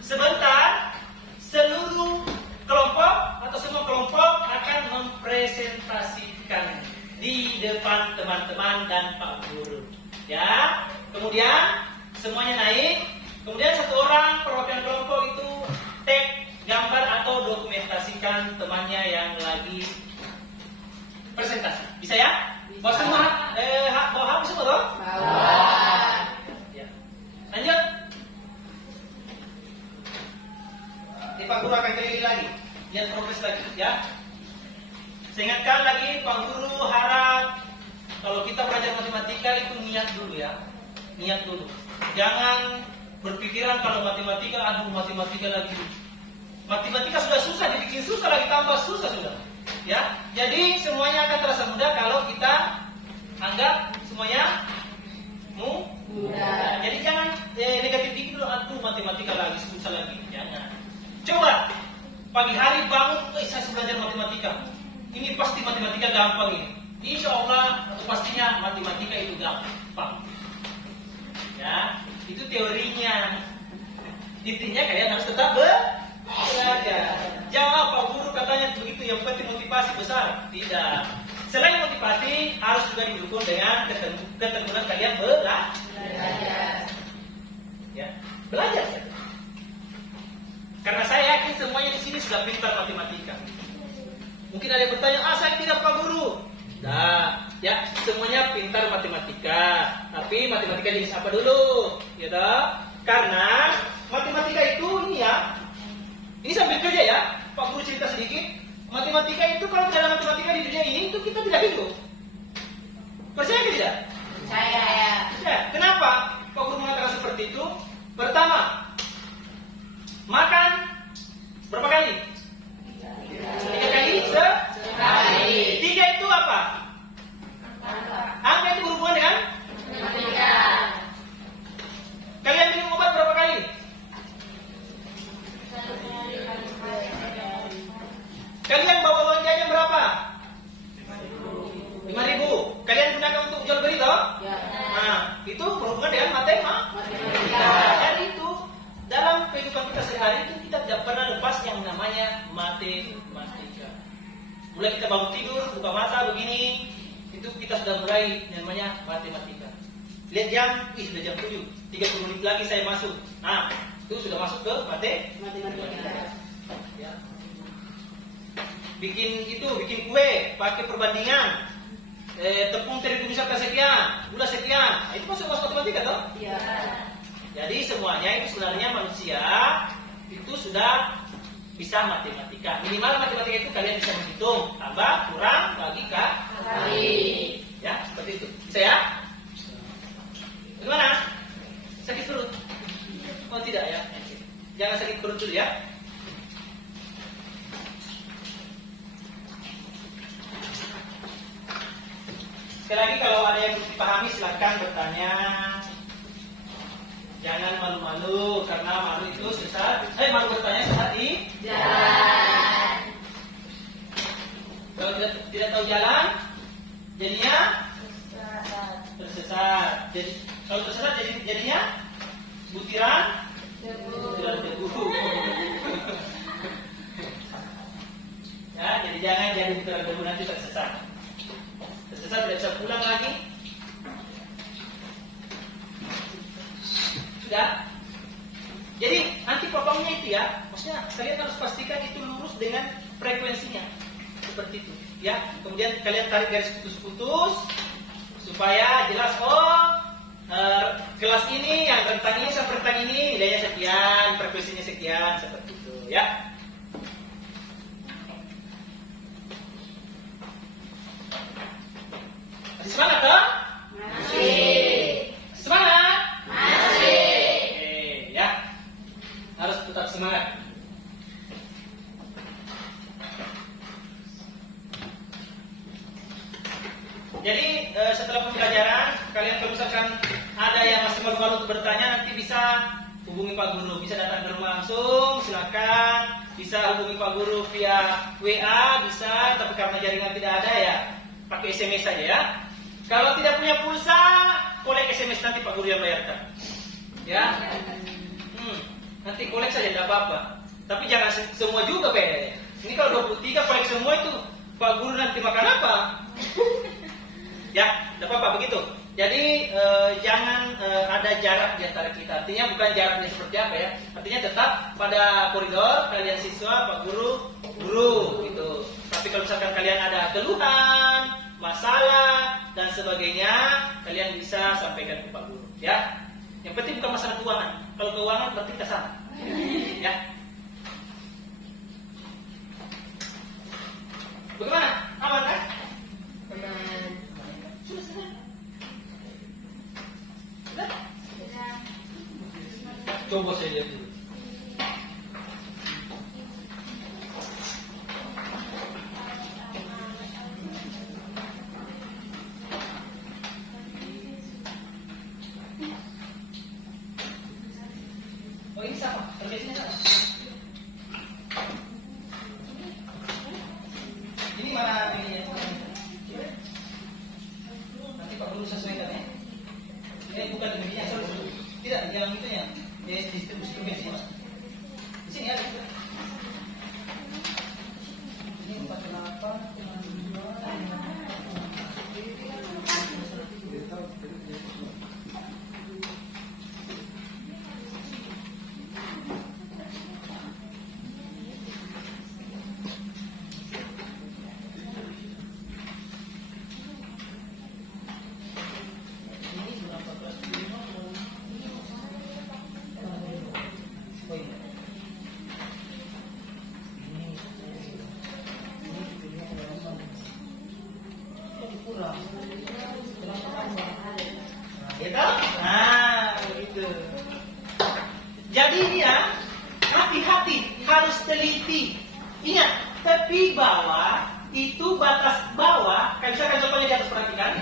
sebentar seluruh kelompok atau semua kelompok akan mempresentasikan di depan teman-teman dan Pak Guru. Ya, kemudian semuanya naik, kemudian satu orang perwakilan kelompok itu tag gambar atau dokumentasikan temannya yang lagi presentasi. Bisa ya? Bawa semua, bawa HP semua toh? Bawa. Ya. Lanjut. Ini Pak Guru akan keliling lagi, lihat progres lagi, ya. Saya ingatkan lagi, Pak Guru harap kalau kita belajar matematika itu niat dulu ya, niat dulu. Jangan berpikiran kalau matematika, aduh matematika lagi. Matematika sudah susah, dibikin susah lagi tambah susah sudah. Ya, jadi semuanya akan terasa mudah kalau kita anggap semuanya mudah. Nah, jadi jangan negatif thinking dulu, aduh matematika lagi, susah lagi. Jangan. Coba pagi hari bangun, saya belajar matematika. Ini pasti matematika gampang ini. Insya Allah atau pastinya matematika itu gampang. Ya, itu teorinya. Intinya kalian harus tetap belajar. Jangan Pak Guru katanya begitu, yang penting motivasi besar. Tidak. Selain motivasi, harus juga didukung dengan ketekunan kalian belajar. Ya, belajar saja. Karena saya yakin semuanya di sini sudah pintar matematika. Mungkin ada yang bertanya, saya tidak Pak Guru. Nah, ya semuanya pintar matematika. Tapi matematika jenis apa dulu? Ya toh? Karena matematika itu ini ya. Ini sambil kerja ya. Pak Guru cerita sedikit. Matematika itu kalau tidak ada matematika di dunia ini itu kita tidak hidup. Percaya tidak? Saya. Ya, kenapa Pak Guru mengatakan seperti itu? Pertama, makan berapa kali? 3 kali sehari. 3 itu apa? Angka itu berhubungan dengan Matematika. kalian minum obat berapa kali? Kalian bawa uang jajan berapa? 5.000. Kalian gunakan untuk jual beli toh? Nah, itu berhubungan dengan matematika. Jadi itu dalam kehidupan kita sehari itu kita tidak pernah lepas yang namanya matematika. Mulai kita bangun tidur, buka mata begini, itu kita sudah mulai yang namanya matematika. Lihat jam, sudah jam 7, 30 menit lagi saya masuk. Nah, itu sudah masuk ke matematika. Ya. Bikin kue, pakai perbandingan. Tepung terigu misalkan sekian, gula sekian. Itu masuk matematika toh? Iya. Jadi semuanya itu sebenarnya manusia itu sudah bisa matematika. Minimal matematika itu kalian bisa menghitung, tambah, kurang, bagi, kali. Ya, seperti itu. Bisa ya? Gimana? Sakit perut? Oh tidak ya? Jangan sakit perut dulu ya. Sekali lagi kalau ada yang belum dipahami silakan bertanya. Jangan malu-malu karena malu itu sesat. Malu bertanya sesat di Jalan. Kalau tidak tahu jalan, jadinya tersesat. Jadi kalau tersesat jadinya butiran debu. Ya, jadi jangan jadi butiran debu nanti tersesat. Tersesat tidak bisa pulang lagi. Sudah. Jadi nanti potongnya itu ya, maksudnya kalian harus pastikan itu lurus dengan frekuensinya, seperti itu. Ya, kemudian kalian tarik garis putus-putus supaya jelas. Kelas ini yang rentang ini sampai rentang ini nilainya sekian, frekuensinya sekian, seperti itu. Ya. Masih semangat toh? Masih. Semangat? Masih. Oke, ya. Harus tetap semangat. Jadi setelah pembelajaran, kalian kalau misalkan ada yang masih malu-malu untuk bertanya, nanti bisa hubungi Pak Guru. Bisa datang ke rumah langsung, silakan. Bisa hubungi Pak Guru via WA, bisa. Tapi karena jaringan tidak ada ya, pakai SMS saja ya. Kalau tidak punya pulsa, kolek SMS nanti Pak Guru yang bayarkan. Ya. Nanti kolek saja, tidak apa-apa. Tapi jangan semua juga, Be. Ini kalau 23 kolek semua itu, Pak Guru nanti makan apa? Ya, tidak apa-apa begitu. Jadi jangan ada jarak di antara kita. Artinya bukan jaraknya seperti apa ya. Artinya tetap pada koridor kalian siswa, Pak Guru, guru gitu. Tapi kalau misalkan kalian ada keluhan, masalah dan sebagainya, kalian bisa sampaikan ke Pak Guru. Ya. Yang penting bukan masalah keuangan. Kalau keuangan berarti kita sama. Ya. Bagaimana? Aman kan? Aman. Coba saya lihat dulu. Frekuensinya sama. Ini mana ini ya? Nanti Pak Guru sesuaikan ya. Bukan demikian, sorry. Tidak, yang itu ya. Distribusi frekuensi Mas. Di sini ada. Ini 48. Jadi dia hati-hati, harus teliti. Ingat, tepi bawah itu batas bawah. Kan misalkan contohnya di atas, perhatikan.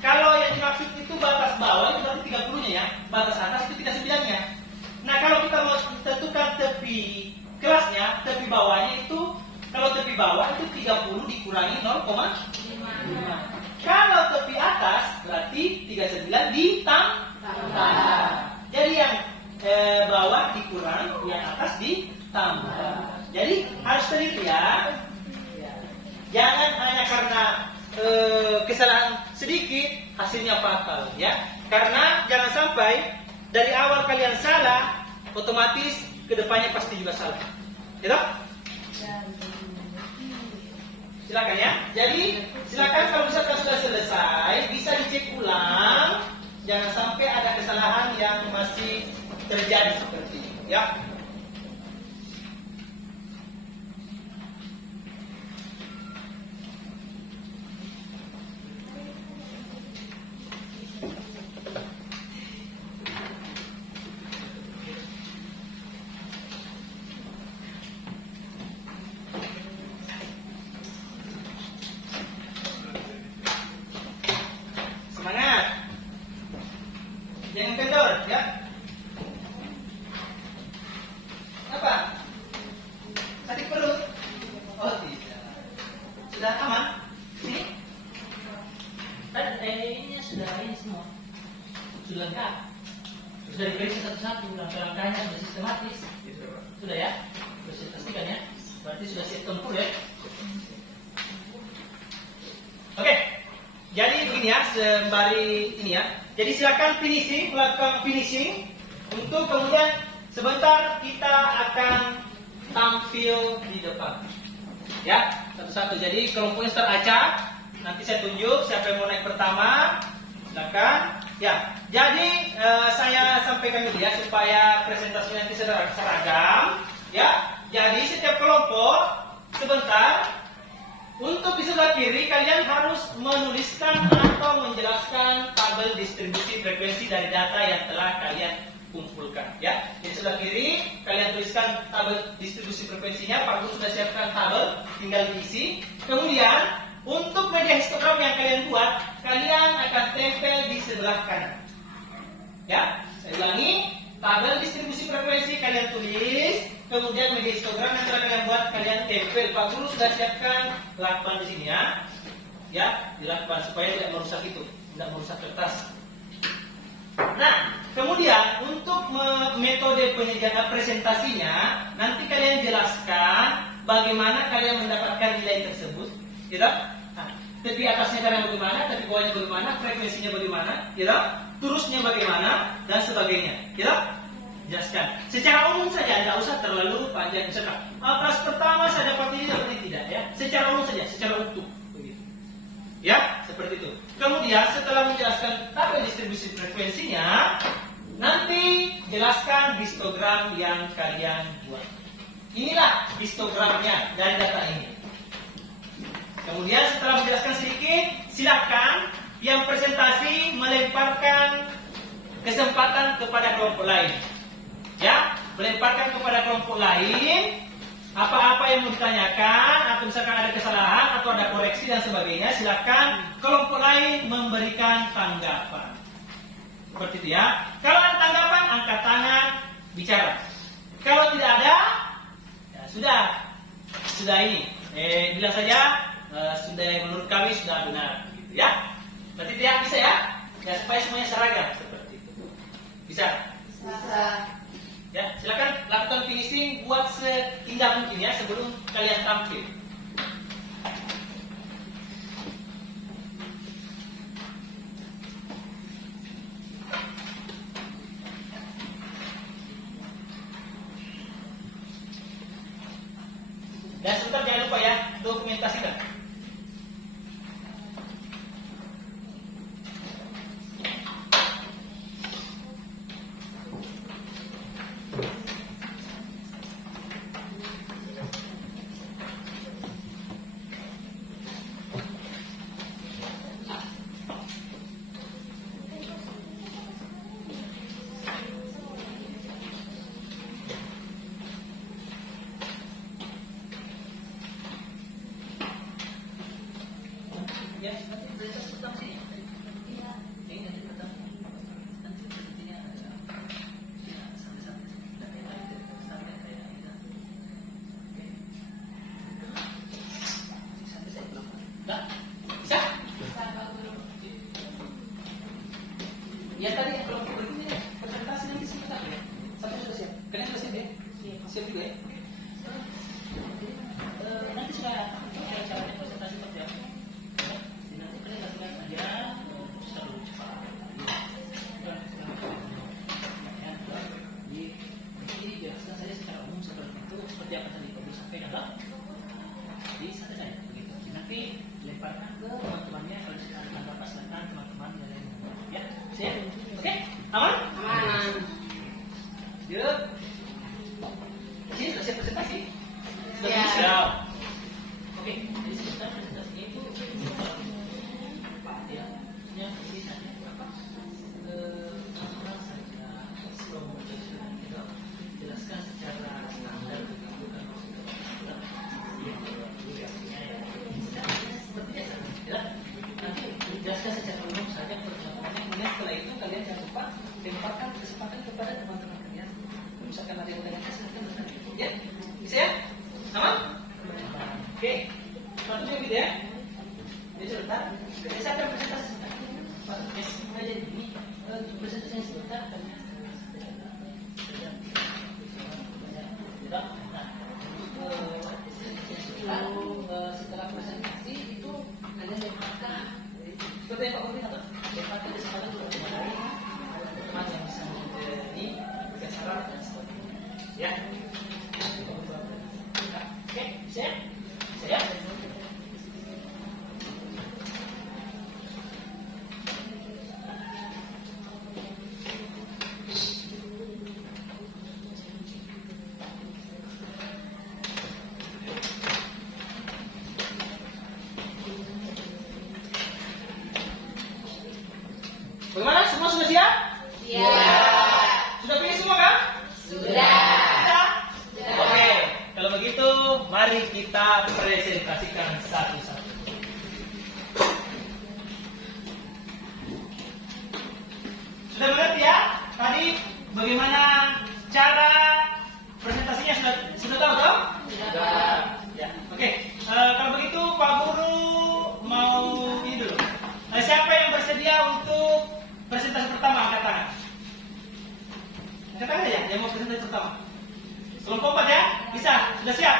Kalau yang dimaksud itu batas bawah itu berarti 30-nya ya. Batas atas itu 39-nya. Nah, kalau kita mau tentukan tepi kelasnya, tepi bawahnya itu, kalau tepi bawah itu 30 dikurangi 0,5. Kalau tepi atas berarti 39 ditambah. Jadi yang bawah dikurang, yang atas ditambah. Jadi harus teliti ya. Jangan hanya karena kesalahan sedikit hasilnya fatal ya. Karena jangan sampai dari awal kalian salah, otomatis kedepannya pasti juga salah. Gitu? Silakan ya. Jadi silakan kalau misalkan sudah selesai bisa dicek ulang. Jangan sampai ada kesalahan yang masih terjadi seperti ini ya. Semangat. Jangan kendor ya. Apa? Sakit perut? Oh tidak. Sudah aman? Sini. Dan ini sudah ini semua. Sudah lengkap. Sudah diperiksa satu-satu. Langkah-langkahnya sudah sistematis. Sudah ya? Sudah saya pastikan ya. Berarti sudah siap tempur ya. Oke. Jadi begini ya, sembari ini ya. Jadi silakan finishing, melakukan finishing. Untuk kemudian sebentar kita akan tampil di depan. Ya, satu-satu. Jadi kelompoknya teracak. Nanti saya tunjuk siapa yang mau naik pertama. Silakan. Ya, jadi saya sampaikan dulu ya supaya presentasinya nanti seragam. Ya, jadi setiap kelompok sebentar. Untuk di sebelah kiri kalian harus menuliskan atau menjelaskan tabel distribusi frekuensi dari data yang telah kalian kumpulkan ya. Di sebelah kiri kalian tuliskan tabel distribusi frekuensinya. Pak Guru sudah siapkan tabel, tinggal diisi. Kemudian untuk media histogram yang kalian buat, kalian akan tempel di sebelah kanan. Ya, saya ulangi, tabel distribusi frekuensi kalian tulis, kemudian media histogram yang telah kalian buat kalian tempel. Pak Guru sudah siapkan lakban di sini ya. Ya, di lakban supaya tidak merusak itu, tidak merusak kertas. Nah, kemudian untuk metode penyediaan presentasinya, nanti kalian jelaskan bagaimana kalian mendapatkan nilai tersebut, gitu? Nah, tepi atasnya kalian bagaimana, tepi bawahnya bagaimana, frekuensinya bagaimana, gitu? Turusnya bagaimana, dan sebagainya, gitu? Jelaskan. Secara umum saja, tidak usah terlalu panjang. Misalkan, kelas pertama saya dapat ini, dapat ini tidak, ya? Secara umum saja, secara utuh. Ya, seperti itu. Kemudian setelah menjelaskan tabel distribusi frekuensinya, nanti jelaskan histogram yang kalian buat. Inilah histogramnya dari data ini. Kemudian setelah menjelaskan sedikit, silakan yang presentasi melemparkan kesempatan kepada kelompok lain. Ya, melemparkan kepada kelompok lain. Apa-apa yang mau ditanyakan, atau misalkan ada kesalahan, atau ada koreksi dan sebagainya, silakan kelompok lain memberikan tanggapan. Seperti itu ya. Kalau ada tanggapan, angkat tangan, bicara. Kalau tidak ada, ya sudah ini. Bilang saja sudah menurut kami sudah benar, gitu ya. Berarti tidak bisa ya? Ya supaya semuanya seragam seperti itu. Bisa? Ya, silakan lakukan finishing buat seindah mungkin ya sebelum kalian tampil. Dan sebentar jangan lupa ya, dokumentasikan. Ya, nanti prioritas pertama sini. Ini nanti pertama. Nanti berikutnya sampai kayak ini. Oke. Sampai saya belum. Dah? Bisa? Ya tadi kalau berikutnya presentasi nanti sebentar ya. Sampai sudah siap. Kalian sudah siap ya? Siap juga ya? Nanti sudah caranya presentasi seperti apa? Seperti apa tadi Pak sampai dalam bisa saja begitu. Nanti lemparkan ke teman-temannya kalau silakan Bapak silakan teman-teman yang ya. Siap? Oke? Aman? Aman. Yuk. Ini sudah siap presentasi? Sudah Ya. siap. Oke, jadi sebentar presentasinya itu apa ya? Yang ini saja apa? Langsung saja slow motion kita jelaskan secara standar begitu kan seperti biasa ya. Nanti jelaskan secara umum saja perjalanannya, kemudian setelah itu kalian jangan lupa lemparkan kesempatan kepada teman-teman kalian. Misalkan ada yang bertanya silahkan bertanya ya, bisa ya? Aman? Oke, waktunya gitu ya. Jadi sebentar, saya akan presentasi sebentar. Pak, aja ini presentasi sebentar karena setelah presentasi itu kalian lemparkan seperti yang Pak Koordinator lemparkan kesempatan kepada teman-teman yang bisa menjadi saran dan sebagainya ya. Oke, bisa ya? Bagaimana? Semua sudah siap? Sudah pilih semua kan? Sudah? Oke, kalau begitu mari kita presentasikan satu-satu. Sudah mengerti ya? Tadi bagaimana cara presentasinya sudah tahu toh? Sudah. Ya, oke. Kalau begitu Pak Guru mau ini dulu. Siapa yang bersedia untuk presentasi pertama angkat tangan? Angkat tangan ya, yang mau presentasi pertama. Kelompok 4 ya? Bisa? Sudah siap?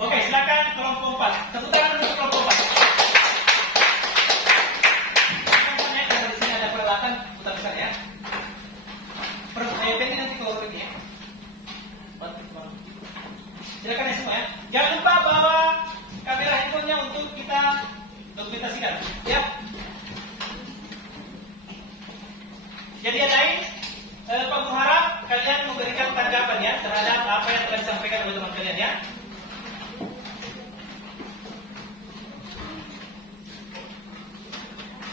Oke, silakan kelompok 4. Tepuk tangan untuk kelompok 4. Karena di sini ada peralatan putar besar ya. Penting nanti kalau ini ya. Silakan ya semua ya. Jangan lupa bawa kamera handphonenya untuk kita dokumentasikan. Ya. Jadi yang lain, Pak Guru harap kalian memberikan tanggapan ya terhadap apa yang telah disampaikan oleh teman kalian ya.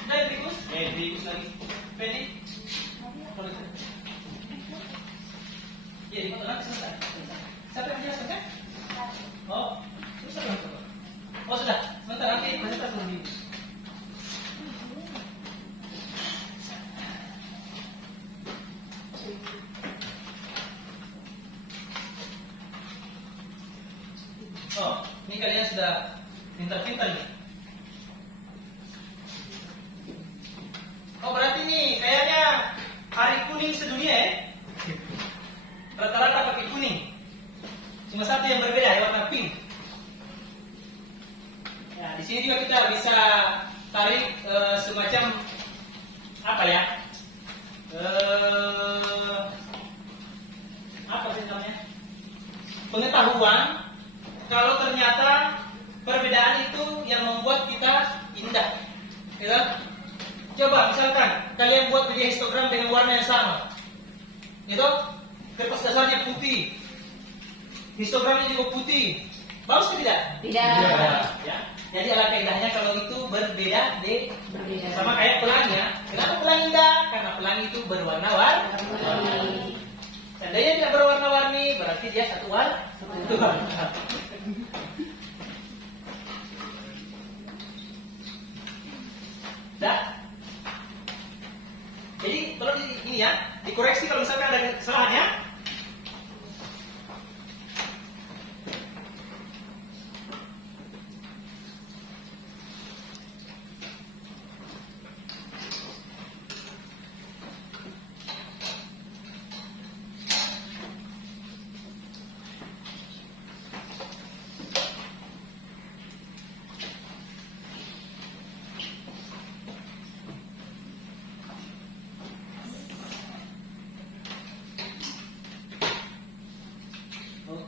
Sudah Dikus? Dikus lagi. Pedi? Iya, di foto nanti selesai. Siapa yang menjelaskan kan? Oh, sudah. Oh sudah. Sebentar nanti presentasi dulu. Ini kalian sudah pintar-pintar nih. Oh berarti nih kayaknya hari kuning sedunia ya. Rata-rata pakai kuning. Cuma satu yang berbeda ya, warna pink. Ya, di sini juga kita bisa tarik semacam apa ya? Apa sih namanya? Pengetahuan kalau ternyata perbedaan itu yang membuat kita indah. Gitu? Coba misalkan kalian buat media histogram dengan warna yang sama. Gitu? Kertas dasarnya putih. Histogramnya juga putih. Bagus ke tidak? Tidak. Ya. Jadi alangkah indahnya kalau itu berbeda deh. Berbeda. Sama kayak pelangi ya. Kenapa pelangi indah? Karena pelangi itu berwarna-warni. Seandainya tidak berwarna-warni, berarti dia satu warna. Dah. Jadi kalau ini ya, dikoreksi kalau misalkan ada kesalahan ya.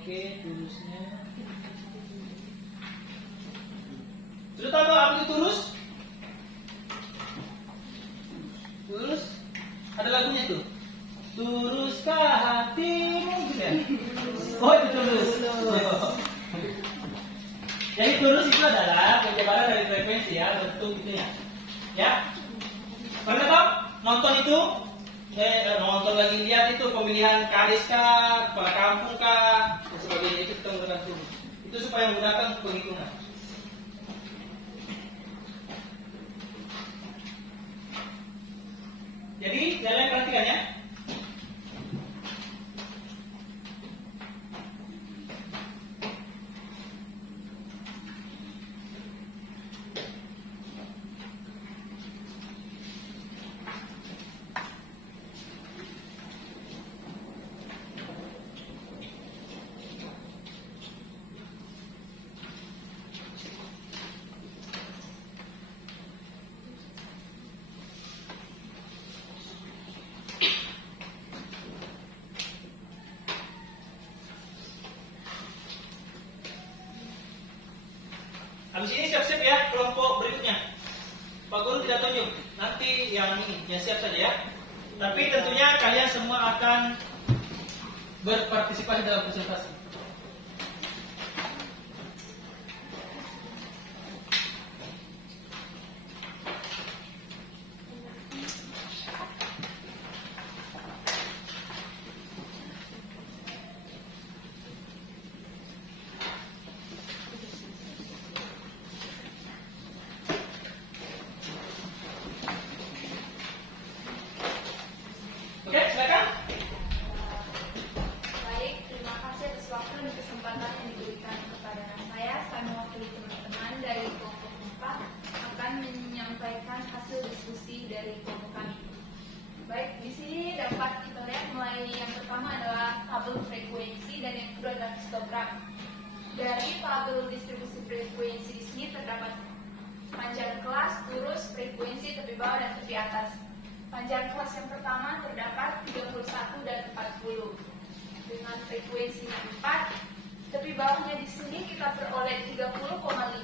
Oke, turusnya. Sudah tahu apa itu turus? Turus ada lagunya tuh. Turuskah hatimu gitu ya? Oh itu turus. Jadi turus itu adalah penjabaran dari frekuensi ya, bentuk itunya. Ya. Pernah Pak nonton itu? Nonton lagi lihat itu pemilihan kades kah, kepala kampung kah, dan sebagainya itu kita menggunakan turus. Itu supaya menggunakan penghitungan. Jadi kalian perhatikan ya. Habis ini siap-siap ya kelompok berikutnya. Pak Guru tidak tunjuk, nanti yang ini, yang siap saja ya. Tapi tentunya kalian semua akan berpartisipasi dalam presentasi. Oke, silakan. Baik, terima kasih atas waktu dan kesempatan yang diberikan kepada saya. Saya mewakili teman-teman dari kelompok 4 akan menyampaikan hasil diskusi dari kelompok kami. Baik, di sini dapat kita lihat mulai yang pertama adalah tabel frekuensi dan yang kedua adalah histogram. Dari tabel distribusi frekuensi di sini terdapat panjang kelas, turus, frekuensi, tepi bawah dan tepi atas. Panjang kelas yang pertama terdapat 31 dan 40 dengan frekuensinya 4. Tepi bawahnya di sini kita peroleh 30,5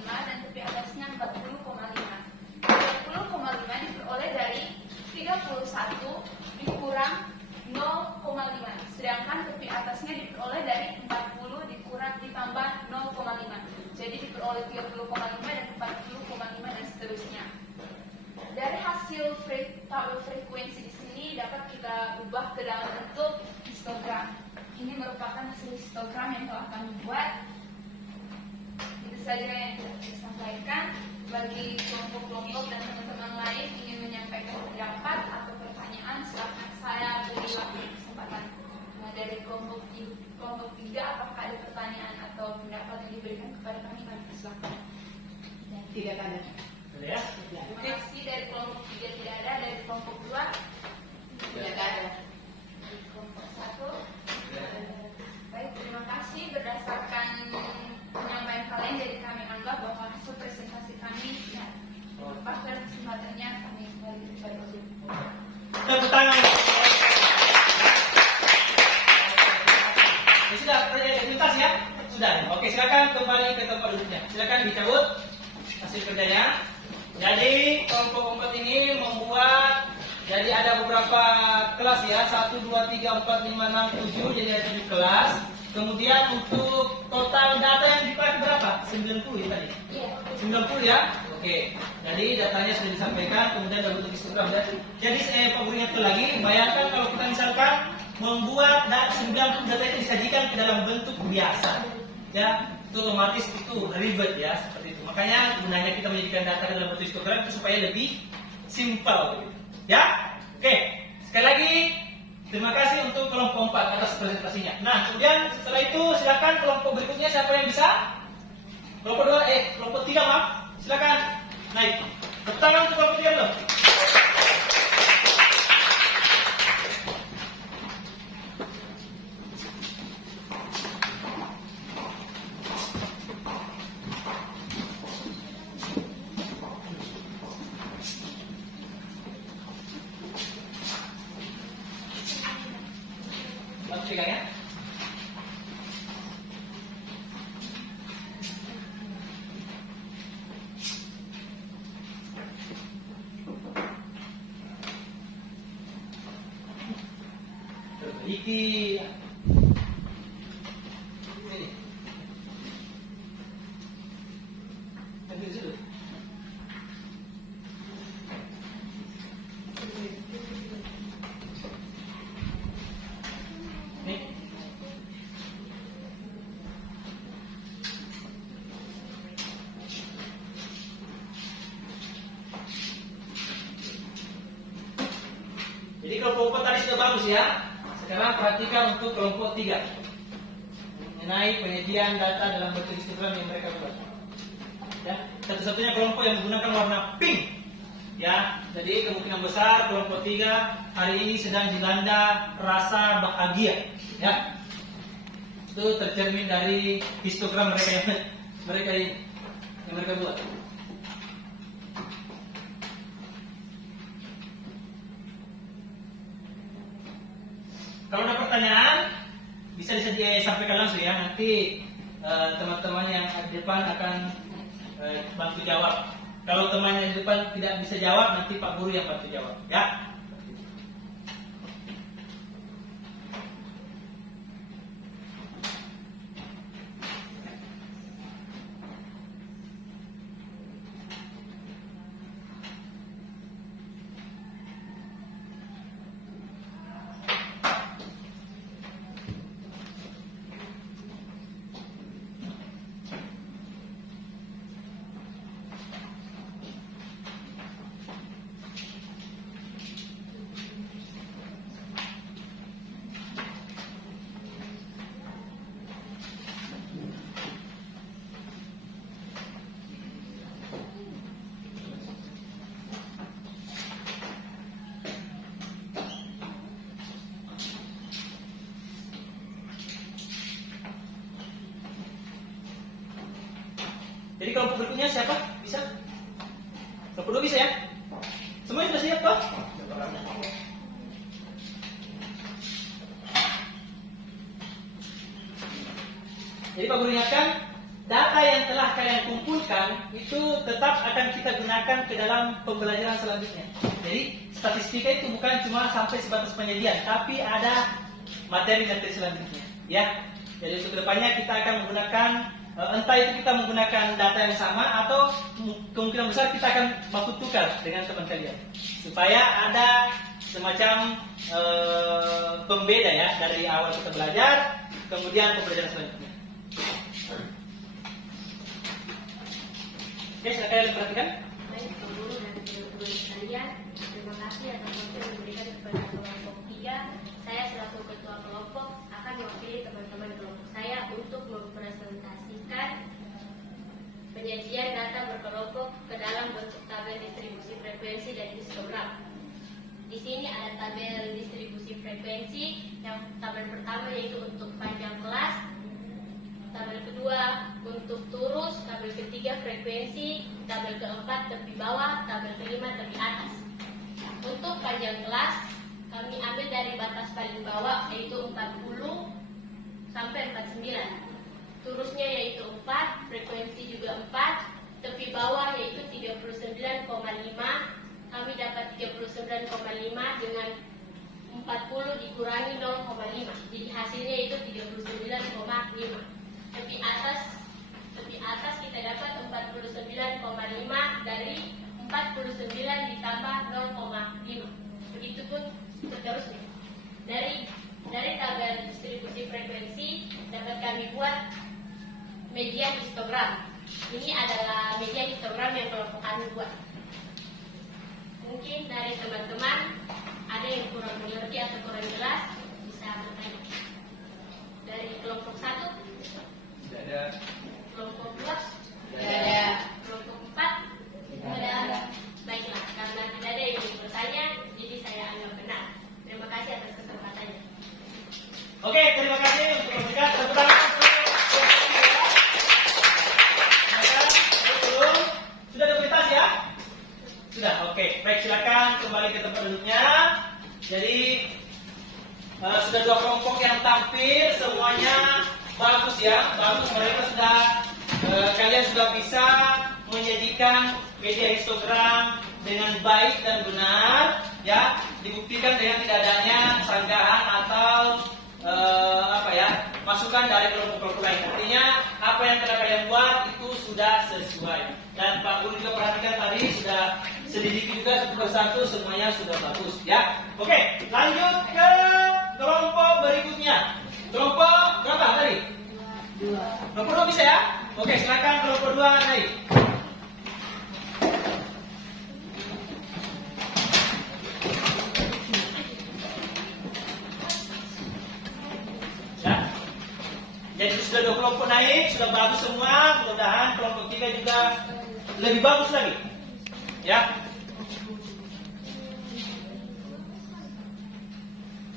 dan tepi atasnya 40,5. 30,5 diperoleh dari 31 dikurang 0,5, sedangkan tepi atasnya diperoleh dari 40 dikurang ditambah 0,5. Jadi diperoleh 30,5 dan 40,5 dan seterusnya. Dari hasil tabel frekuensi di sini dapat kita ubah ke dalam bentuk histogram. Ini merupakan hasil histogram yang telah kami buat. Itu saja yang bisa saya sampaikan. Bagi kelompok-kelompok dan teman-teman lain ingin menyampaikan pendapat atau pertanyaan, silakan saya beri waktu kesempatan. Dari kelompok 3, apakah ada pertanyaan atau pendapat yang diberikan kepada kami persilakan. Tidak ada. Boleh ya? Terima kasih dari kelompok 3 tidak ada, dari kelompok 2 Tidak ada. dari kelompok 1. Baik, terima kasih. Berdasarkan penyampaian kalian, jadi kami anggap bahwa hasil presentasi kami pada kesempatannya kami kembali kepada Tepuk tangan. Ya, sudah, tuntas ya? Sudah. Oke, silakan kembali ke tempat duduknya. Silakan dicabut hasil kerjanya. Jadi kelompok 4 ini membuat, jadi ada beberapa kelas ya, 1, 2, 3, 4, 5, 6, 7, jadi ada 7 kelas. Kemudian untuk total data yang dipakai berapa? 90 ya tadi? Iya. 90 ya? Oke. Jadi datanya sudah disampaikan, kemudian ada bentuk histogram. Jadi saya Pak Guru ingatkan lagi, bayangkan kalau kita misalkan membuat 90 data itu disajikan ke dalam bentuk biasa. Ya, itu otomatis itu ribet ya, seperti itu. Makanya gunanya kita menjadikan data ke dalam bentuk histogram itu supaya lebih simpel. Ya? Oke. Sekali lagi, terima kasih untuk kelompok 4 atas presentasinya. Nah, kemudian setelah itu silakan kelompok berikutnya siapa yang bisa? Kelompok 2, kelompok 3 maaf. Silakan naik. Tepuk tangan untuk kelompok 3 dulu. Langsung pegang ya. Perbaiki. Ini. Ambil dulu. Nih. Jadi kelompok 4 tadi sudah bagus ya. Sekarang perhatikan untuk kelompok 3 mengenai penyediaan data dalam bentuk histogram yang mereka buat. Ya, satu-satunya kelompok yang menggunakan warna pink. Ya, jadi kemungkinan besar kelompok 3 hari ini sedang dilanda rasa bahagia. Ya, itu tercermin dari histogram mereka yang mereka buat. Kalau ada pertanyaan bisa disampaikan langsung ya. Nanti teman-teman yang di depan akan bantu jawab. Kalau teman yang di depan tidak bisa jawab, nanti Pak Guru yang bantu jawab ya. Jadi kelompok berikutnya siapa? Bisa? Kelompok 2 bisa ya? Semuanya sudah siap toh? Jadi Pak Guru ingatkan, data yang telah kalian kumpulkan itu tetap akan kita gunakan ke dalam pembelajaran selanjutnya. Jadi statistika itu bukan cuma sampai sebatas penyediaan, tapi ada materi-materi selanjutnya. Ya, jadi untuk kedepannya kita akan menggunakan entah itu kita menggunakan data yang sama atau kemungkinan besar kita akan baku tukar dengan teman kalian supaya ada semacam pembeda ya dari awal kita belajar kemudian pembelajaran selanjutnya. Oke, silakan diperhatikan. Baik, Pak Guru dan guru sekalian, terima kasih atas waktu yang diberikan kepada kelompok 3. Saya selaku ketua kelompok akan mewakili teman-teman kelompok saya untuk mempresentasikan penyajian data berkelompok ke dalam bentuk tabel distribusi frekuensi dan histogram. Di sini ada tabel distribusi frekuensi. Yang tabel pertama yaitu untuk panjang kelas, tabel kedua untuk turus, tabel ketiga frekuensi, tabel keempat tepi bawah, tabel kelima tepi atas. Untuk panjang kelas kami ambil dari batas paling bawah yaitu 40 sampai 49. Turusnya yaitu 4, frekuensi juga 4, tepi bawah yaitu 39,5. Kami dapat 39,5 dengan 40 dikurangi 0,5. Jadi hasilnya itu 39,5. Tepi atas kita dapat 49,5 dari 49 ditambah 0,5. Begitupun seterusnya. Dari tabel distribusi frekuensi dapat kami buat media histogram. Ini adalah media histogram yang kelompok kami buat. Mungkin dari teman-teman ada yang kurang mengerti atau kurang jelas bisa bertanya. Dari kelompok 1, Tidak ada. kelompok 2, Tidak ada. kelompok 4, ada. Baiklah, karena tidak ada yang ingin bertanya, jadi saya anggap benar. Terima kasih atas kesempatannya. Oke, terima kasih untuk memberikan tepuk tangan. Sudah dokumentasi ya? Sudah, oke. Baik, silakan kembali ke tempat duduknya. Jadi sudah 2 kelompok yang tampil, semuanya bagus ya, bagus. Mereka sudah kalian sudah bisa menyajikan media histogram dengan baik dan benar, ya. Dibuktikan dengan tidak adanya sanggahan atau masukan dari kelompok-kelompok lain. Artinya apa yang telah kalian buat itu sudah sesuai. Dan Pak Guru juga perhatikan tadi sudah sedikit juga satu persatu semuanya sudah bagus, ya. Oke, lanjut ke kelompok berikutnya. Kelompok berapa tadi? 2. Kelompok 2 bisa ya? Oke, silakan kelompok 2 naik. Ya. Jadi sudah 2 kelompok naik, sudah bagus semua. Mudah-mudahan kelompok 3 juga lebih bagus lagi. Ya.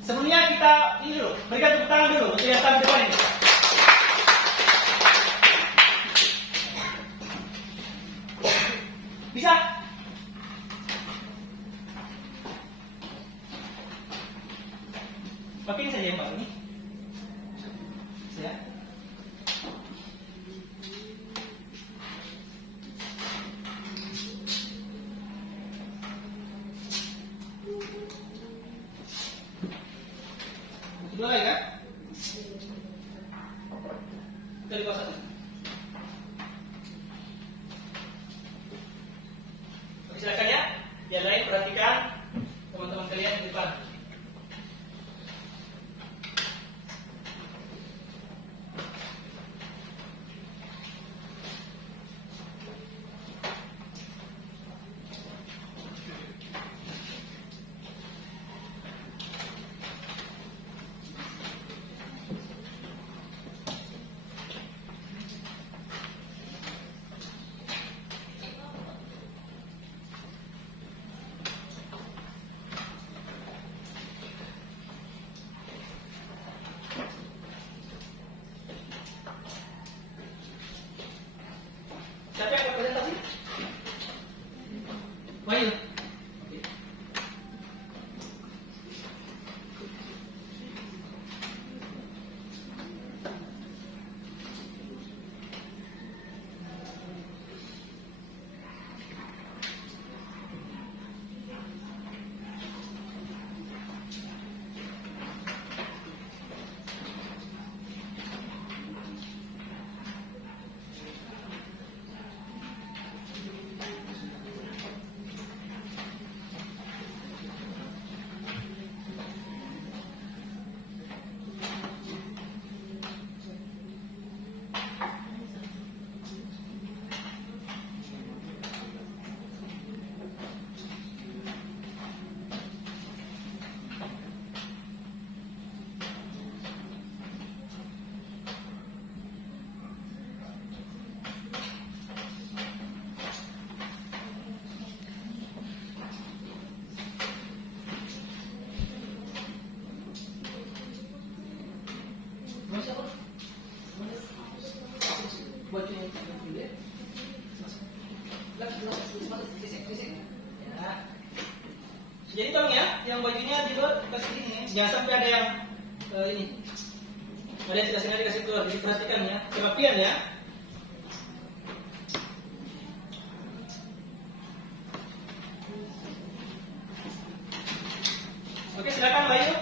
Sebelumnya kita ini dulu, berikan tepuk tangan dulu untuk yang tampil depan ini. Bisa? Pakai ini saja yang Pak ini. Ya. Kedua lagi kan? Kita di bawah 1. Oke, silakan ya. Yang lain perhatikan teman-teman kalian di depan. Jadi tolong ya, yang bajunya di luar kasih ini, jangan sampai ada yang ini. Ada yang tidak sengaja dikasih keluar, jadi perhatikan ya, kerapian ya. Oke, silakan Bayu.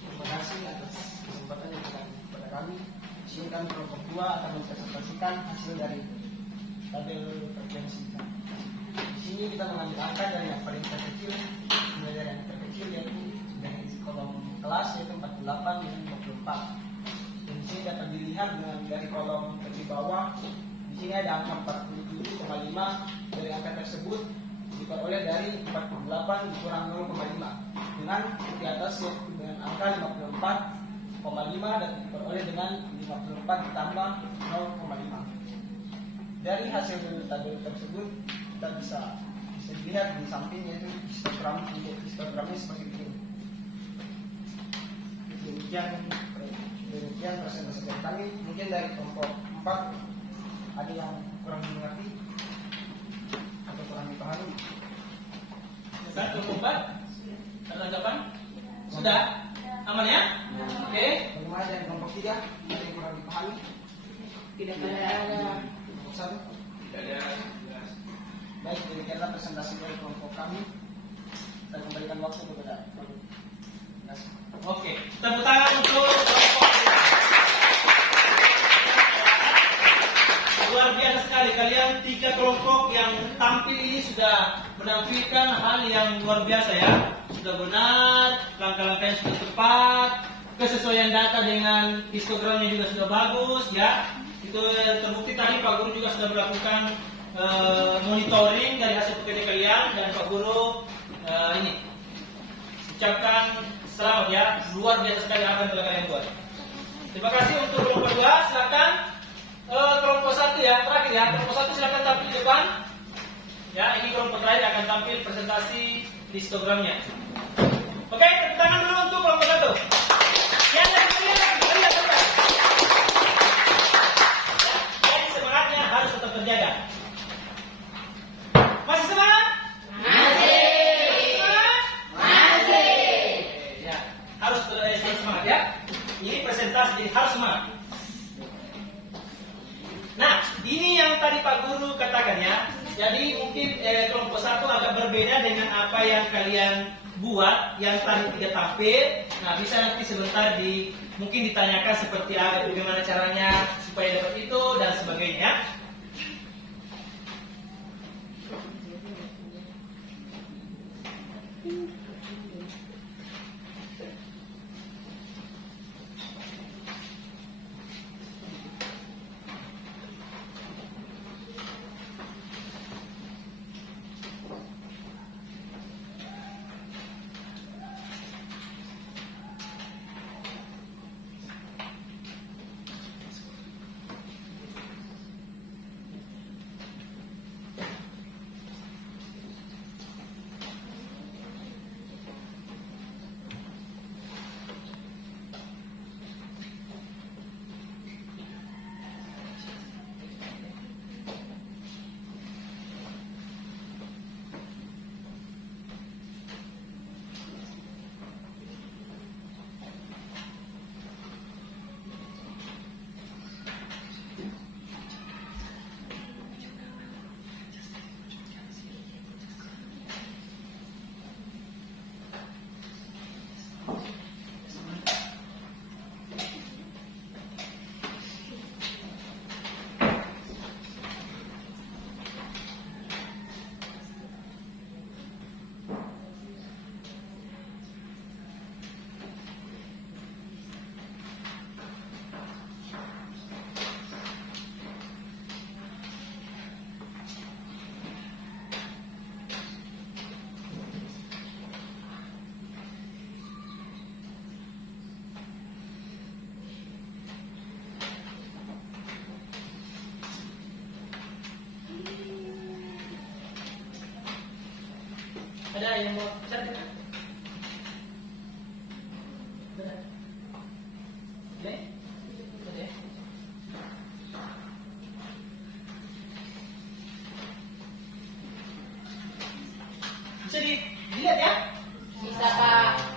Terima kasih atas kesempatan yang diberikan kepada kami. Di sini kami kelompok 2 akan mempresentasikan hasil dari tabel frekuensi. Di sini kita mengambil angka dari yang paling terkecil, mulai dari yang terkecil yaitu dari kolom kelas yaitu 48 dan 54. Dan di sini dapat dilihat dari kolom ke bawah. Di sini ada angka 47,5. Dari angka tersebut diperoleh dari 48 dikurang 0,5 dengan di atas yaitu dengan angka 54,5 dan diperoleh dengan 54 ditambah 0,5. Dari hasil tabel tersebut kita bisa dilihat di samping yaitu histogram. Untuk histogramnya seperti ini. Demikian presentasi dari kami. Mungkin dari kelompok 4 ada yang kurang dimengerti atau kurang dipahami. Satu keempat, ada tanggapan? Sudah? Aman ya? Oke. Bagaimana dengan kelompok 3? Ada yang kurang dipahami? Tidak ada. Kelompok 1? Tidak ada. Jelas. Baik, demikianlah presentasi dari kelompok kami. Kita kembalikan waktu kepada Pak. Oke. Tepuk tangan untuk kelompok. Luar biasa sekali, kalian 3 kelompok yang tampil ini sudah menampilkan hal yang luar biasa ya. Sudah benar, langkah-langkahnya sudah tepat, kesesuaian data dengan histogramnya juga sudah bagus ya. Itu terbukti tadi Pak Guru juga sudah melakukan monitoring dari hasil pekerja kalian, dan Pak Guru ini ucapkan selamat ya, luar biasa sekali apa yang telah kalian buat. Terima kasih untuk kelompok 2, silakan. Kelompok 1 ya, terakhir ya, kelompok 1 silakan tampil di depan. Ya, ini kelompok terakhir akan tampil presentasi histogramnya. Oke, tepuk tangan dulu untuk kelompok 1. Yang dari jadi semangatnya harus tetap terjaga. Masih semangat? Masih. Ya, harus semangat ya. Ini presentasi jadi harus semangat. Nah, ini yang tadi Pak Guru katakan ya. Jadi mungkin kelompok 1 agak berbeda dengan apa yang kalian buat yang tadi tidak tampil. Nah, bisa nanti sebentar mungkin ditanyakan seperti apa, bagaimana caranya supaya dapat itu dan sebagainya. Ada yang mau cari? Ada? Oke? Ada? Di Bisa dilihat ya? Bisa Pak.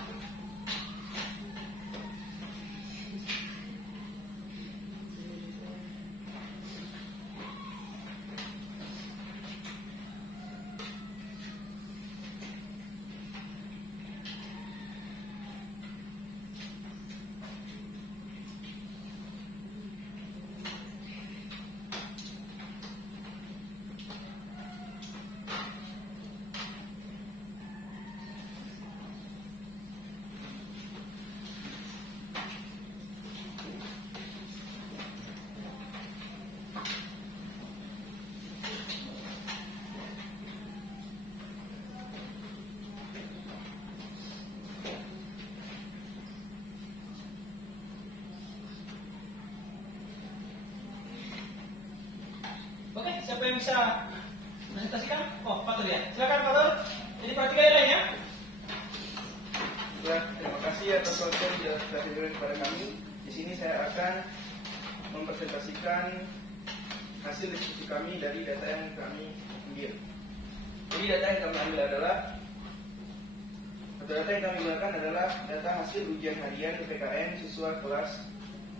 Oke, siapa yang bisa presentasikan? Oh, Pak Tur ya. Silakan Pak Tur. Jadi perhatikan yang lainnya. Ya, terima kasih atas waktu yang sudah diberikan kepada kami. Di sini saya akan mempresentasikan hasil diskusi kami dari data yang kami ambil. Jadi data yang kami ambil adalah data yang kami gunakan adalah data hasil ujian harian PPKN siswa kelas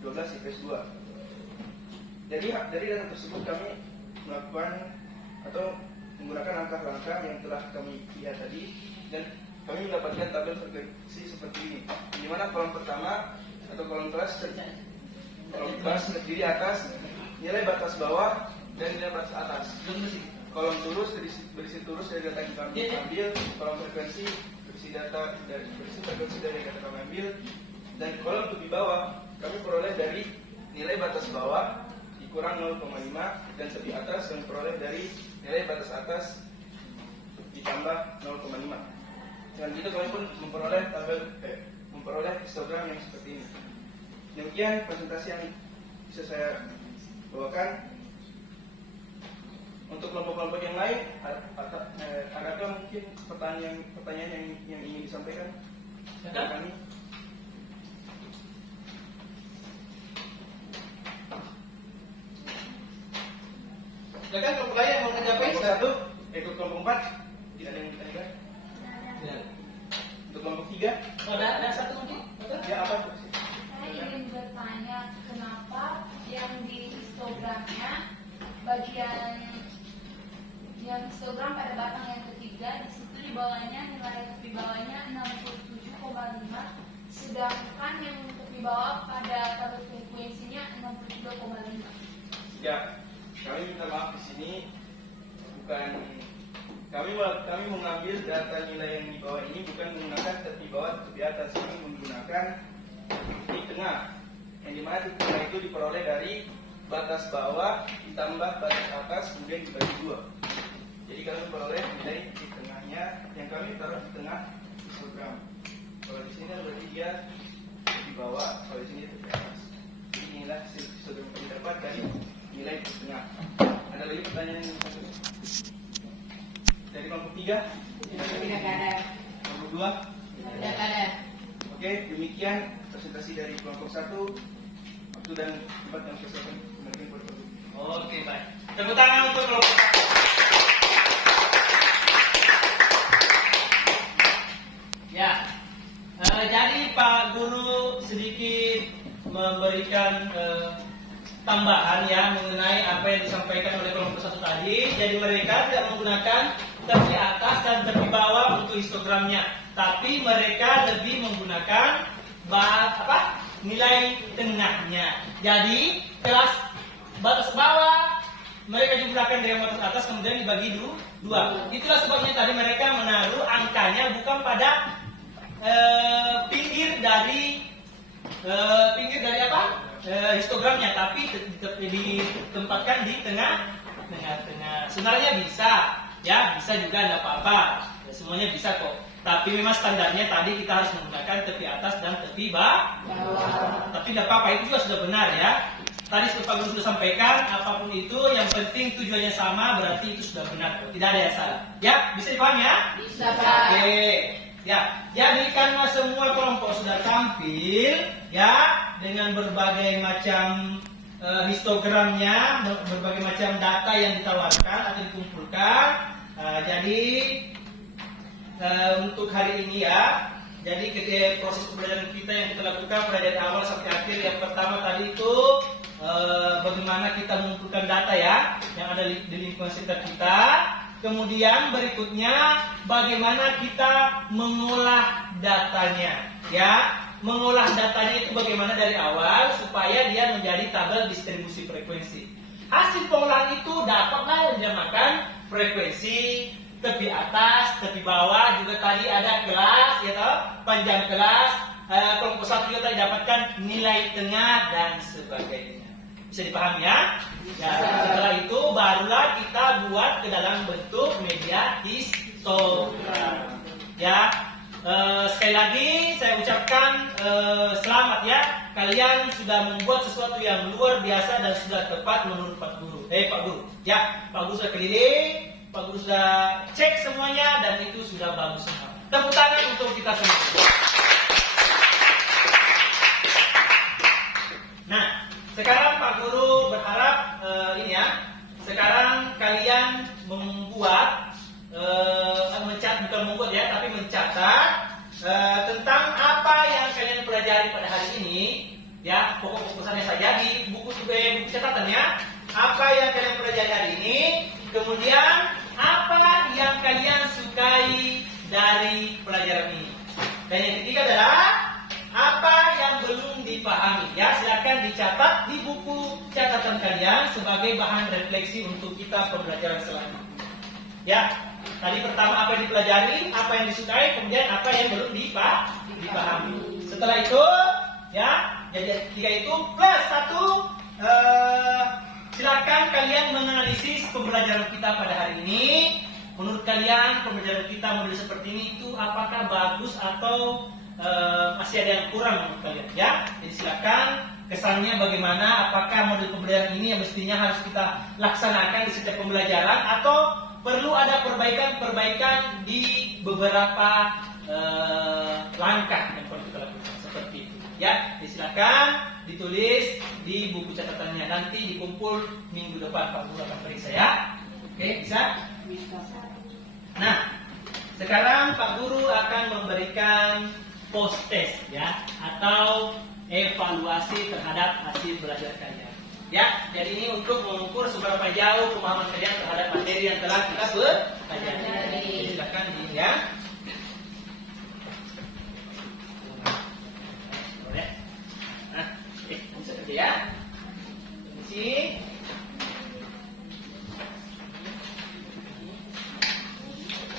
12 IPS 2. Jadi dari data tersebut kami melakukan atau menggunakan langkah-langkah yang telah kami lihat tadi dan kami mendapatkan tabel frekuensi seperti ini. Di mana kolom pertama atau kolom kelas terdiri atas nilai batas bawah dan nilai batas atas. Kolom terus berisi terus dari data yang kami ambil, kolom frekuensi berisi frekuensi dari data kami ambil, dan kolom di bawah kami peroleh dari nilai batas bawah dikurang 0,5 dan tepi atas kami peroleh dari nilai batas atas ditambah 0,5. Dengan itu kami pun memperoleh histogram yang seperti ini. Demikian presentasi yang bisa saya bawakan. Untuk kelompok-kelompok yang lain, adakah mungkin pertanyaan yang ingin disampaikan kepada kami? Silakan kelompok lain yang mau menjawab. Kelompok 1, ikut kelompok 4, tidak ada yang ditanyakan. Untuk kelompok 3, Oh, ada satu mungkin? ya apa? Saya ingin bertanya kenapa yang di histogramnya bagian yang histogram pada batang yang ketiga di situ di bawahnya nilai di bawahnya 67,5 sedangkan yang untuk di bawah pada tabel frekuensinya 62,5. Ya, kami minta maaf di sini bukan kami mengambil data nilai yang di bawah ini bukan menggunakan tepi bawah tepi atas, kami menggunakan di tengah yang dimana di tengah itu diperoleh dari batas bawah ditambah batas atas kemudian dibagi 2. Jadi kami memperoleh nilai di tengahnya yang kami taruh di tengah histogram. Kalau di sini berarti dia di bawah, kalau di sini tepi atas. Jadi inilah histogram yang kami dapat dari nilai di tengah. Ada lagi pertanyaan yang satu? Dari kelompok 3? Tidak ada. Kelompok 2? Tidak ada. Oke, demikian presentasi dari kelompok 1. Waktu dan tempat yang saya sampaikan kembali kepada Pak Guru. Oke, baik. Tepuk tangan untuk kelompok satu. Ya, jadi Pak Guru sedikit memberikan tambahan ya mengenai apa yang disampaikan oleh kelompok 1 tadi. Jadi mereka tidak menggunakan tepi atas dan tepi bawah untuk histogramnya, tapi mereka lebih menggunakan nilai tengahnya. Jadi kelas batas bawah mereka digunakan dengan batas atas kemudian dibagi 2. Itulah sebabnya tadi mereka menaruh angkanya bukan pada pinggir dari histogramnya, tapi ditempatkan di tengah. Sebenarnya bisa, ya bisa juga tidak apa-apa, ya, semuanya bisa kok. Tapi memang standarnya tadi kita harus menggunakan tepi atas dan tepi bawah. Tapi tidak apa-apa, itu juga sudah benar ya. Tadi Pak Guru sudah sampaikan, apapun itu yang penting tujuannya sama, berarti itu sudah benar, tidak ada yang salah. Ya, bisa dipahami ya? Bisa Pak. Oke. Ya, jadi karena semua kelompok sudah tampil ya dengan berbagai macam histogramnya, berbagai macam data yang ditawarkan atau dikumpulkan. Jadi untuk hari ini ya. Jadi proses pembelajaran kita yang kita lakukan pada dari awal sampai akhir, yang pertama tadi itu bagaimana kita mengumpulkan data ya yang ada di lingkungan sekitar kita. Kemudian berikutnya bagaimana kita mengolah datanya ya. Mengolah datanya itu bagaimana dari awal supaya dia menjadi tabel distribusi frekuensi. Hasil pengolahan itu dapatlah dinamakan frekuensi, tepi atas, tepi bawah, juga tadi ada kelas ya toh, panjang kelas, kelompok satu juga tadi dapatkan nilai tengah dan sebagainya. Bisa dipahami ya? Ya, setelah itu barulah kita buat ke dalam bentuk media histogram. Ya, sekali lagi saya ucapkan selamat ya, kalian sudah membuat sesuatu yang luar biasa dan sudah tepat menurut Pak Guru. Pak Guru, ya, Pak Guru sudah keliling, Pak Guru sudah cek semuanya dan itu sudah bagus semua. Tepuk tangan untuk kita semua. Nah, sekarang Pak Guru berharap ini ya, sekarang kalian membuat bukan membuat ya, tapi mencatat tentang apa yang kalian pelajari pada hari ini ya, pokok-pokoknya saja di buku catatannya. Apa yang kalian pelajari hari ini, kemudian apa yang kalian sukai dari pelajaran ini, dan yang ketiga adalah apa yang belum dipahami ya. Silakan dicatat di buku catatan kalian sebagai bahan refleksi untuk kita pembelajaran selanjutnya ya. Tadi pertama apa yang dipelajari, apa yang disukai, kemudian apa yang belum dipahami. Setelah itu ya, jadi tiga itu plus satu, silakan kalian menganalisis pembelajaran kita pada hari ini. Menurut kalian pembelajaran kita model seperti ini itu apakah bagus atau masih ada yang kurang menurut kalian ya. Jadi silakan kesannya bagaimana, apakah model pembelajaran ini yang mestinya harus kita laksanakan di setiap pembelajaran atau perlu ada perbaikan di beberapa langkah yang perlu kita lakukan seperti itu ya. Jadi silakan ditulis di buku catatannya, nanti dikumpul minggu depan Pak Guru akan periksa ya. Oke, bisa? Nah, sekarang Pak Guru akan memberikan post test ya, atau evaluasi terhadap hasil belajar kalian. Ya, jadi ini untuk mengukur seberapa jauh pemahaman kalian terhadap materi yang telah kita pelajari. Silakan di ya. Boleh. Nah, bisa kerja ya. Permisi.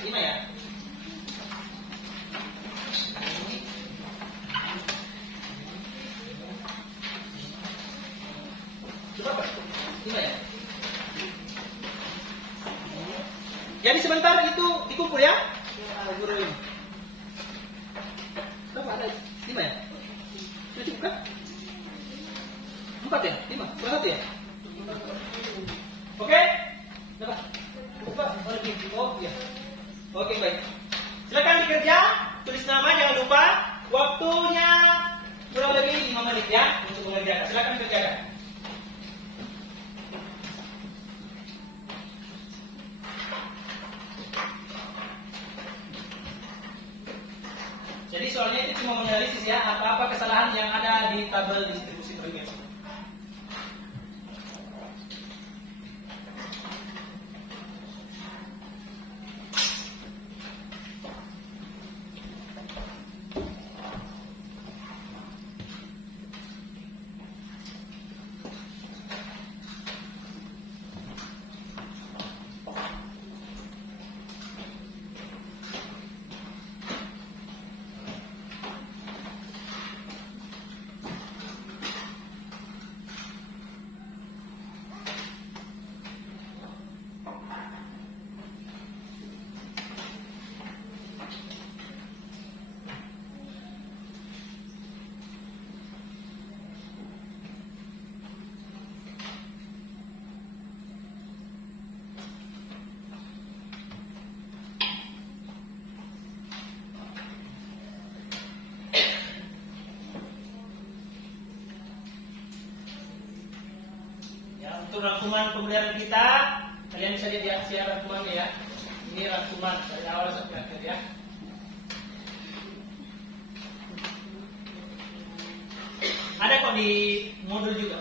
Lima ya. Berapa? 5 ya? Jadi sebentar itu dikumpul ya? Guru ini. Berapa ada? 5 ya? Sudah cukup kan? 4 ya? 5? Berapa ya? Oke? Berapa? Buka? Oh iya. Oke, baik. Silakan dikerja, tulis nama, jangan lupa. Waktunya kurang lebih 5 menit ya untuk mengerjakan. Silakan kerjakan. Jadi soalnya itu cuma menganalisis ya, apa-apa kesalahan yang ada di tabel distribusi frekuensi. Untuk rangkuman pembelajaran kita, kalian bisa lihat ya, siapa rangkumannya ya. Ini rangkuman dari awal sampai akhir ya. di modul juga.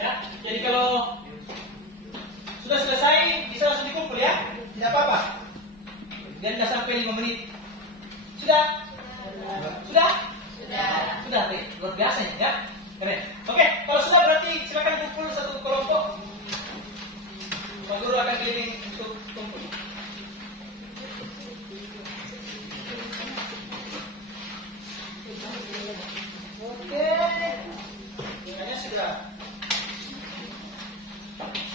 Ya, jadi kalau sudah selesai bisa langsung dikumpul ya, tidak apa-apa. Dan tidak sampai 5 menit. Sudah? Sudah? Sudah, baik. Luar biasa ya. Keren. Oke, kalau sudah berarti silakan kumpul satu kelompok. Pak Guru akan keliling untuk kumpul. Oke. Kayaknya sudah.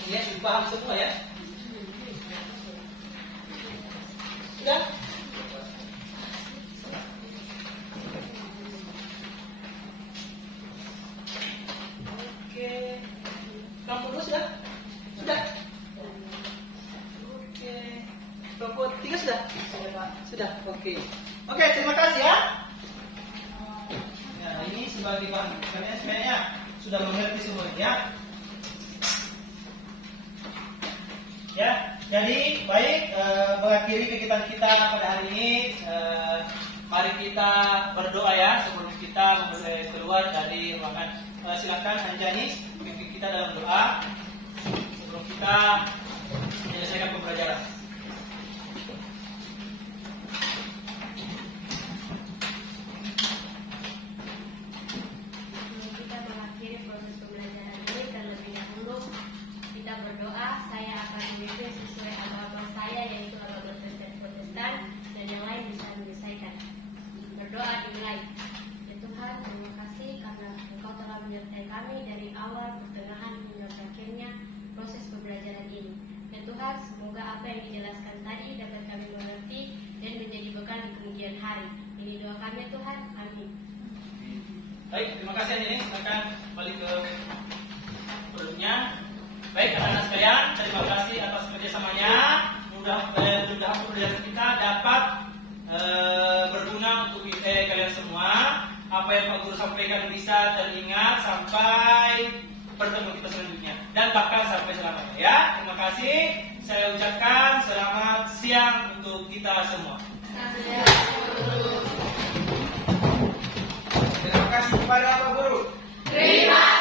Ya, sudah paham semua ya. Sudah? Oke. Kelompok 2 sudah? Sudah? Oke. Kelompok 3 sudah? Sudah, Pak. Sudah, oke. Oke, terima kasih ya. Nah, ini sebagai bahan. Kalian sebenarnya sudah mengerti semua ya. Ya, jadi baik mengakhiri kegiatan kita pada hari ini. Mari kita berdoa ya sebelum kita mulai keluar dari ruangan. Silakan Anjani pimpin kita dalam doa sebelum kita menyelesaikan pembelajaran. Sebelum kita mengakhiri proses pembelajaran ini, terlebih dahulu kita berdoa. Saya akan memimpin sesuai agama saya, yaitu agama Kristen Protestan, dan yang lain bisa menyelesaikan. Berdoa dimulai. Ya Tuhan, terima kasih karena Engkau telah menyertai kami dari awal, pertengahan, hingga berakhirnya proses pembelajaran ini. Ya Tuhan, semoga apa yang dijelaskan tadi dapat kami mengerti dan menjadi bekal di kemudian hari. Ini doa kami ya Tuhan. Amin. Baik, terima kasih Anjani. Silakan balik ke produknya. Baik, anak-anak sekalian, terima kasih atas kerjasamanya. Mudah-mudahan pembelajaran kita dapat berguna untuk kalian semua. Apa yang Pak Guru sampaikan bisa teringat sampai pertemuan kita selanjutnya dan bahkan sampai selamanya ya. Terima kasih. Saya ucapkan selamat siang untuk kita semua. Terima kasih kepada Pak Guru. Terima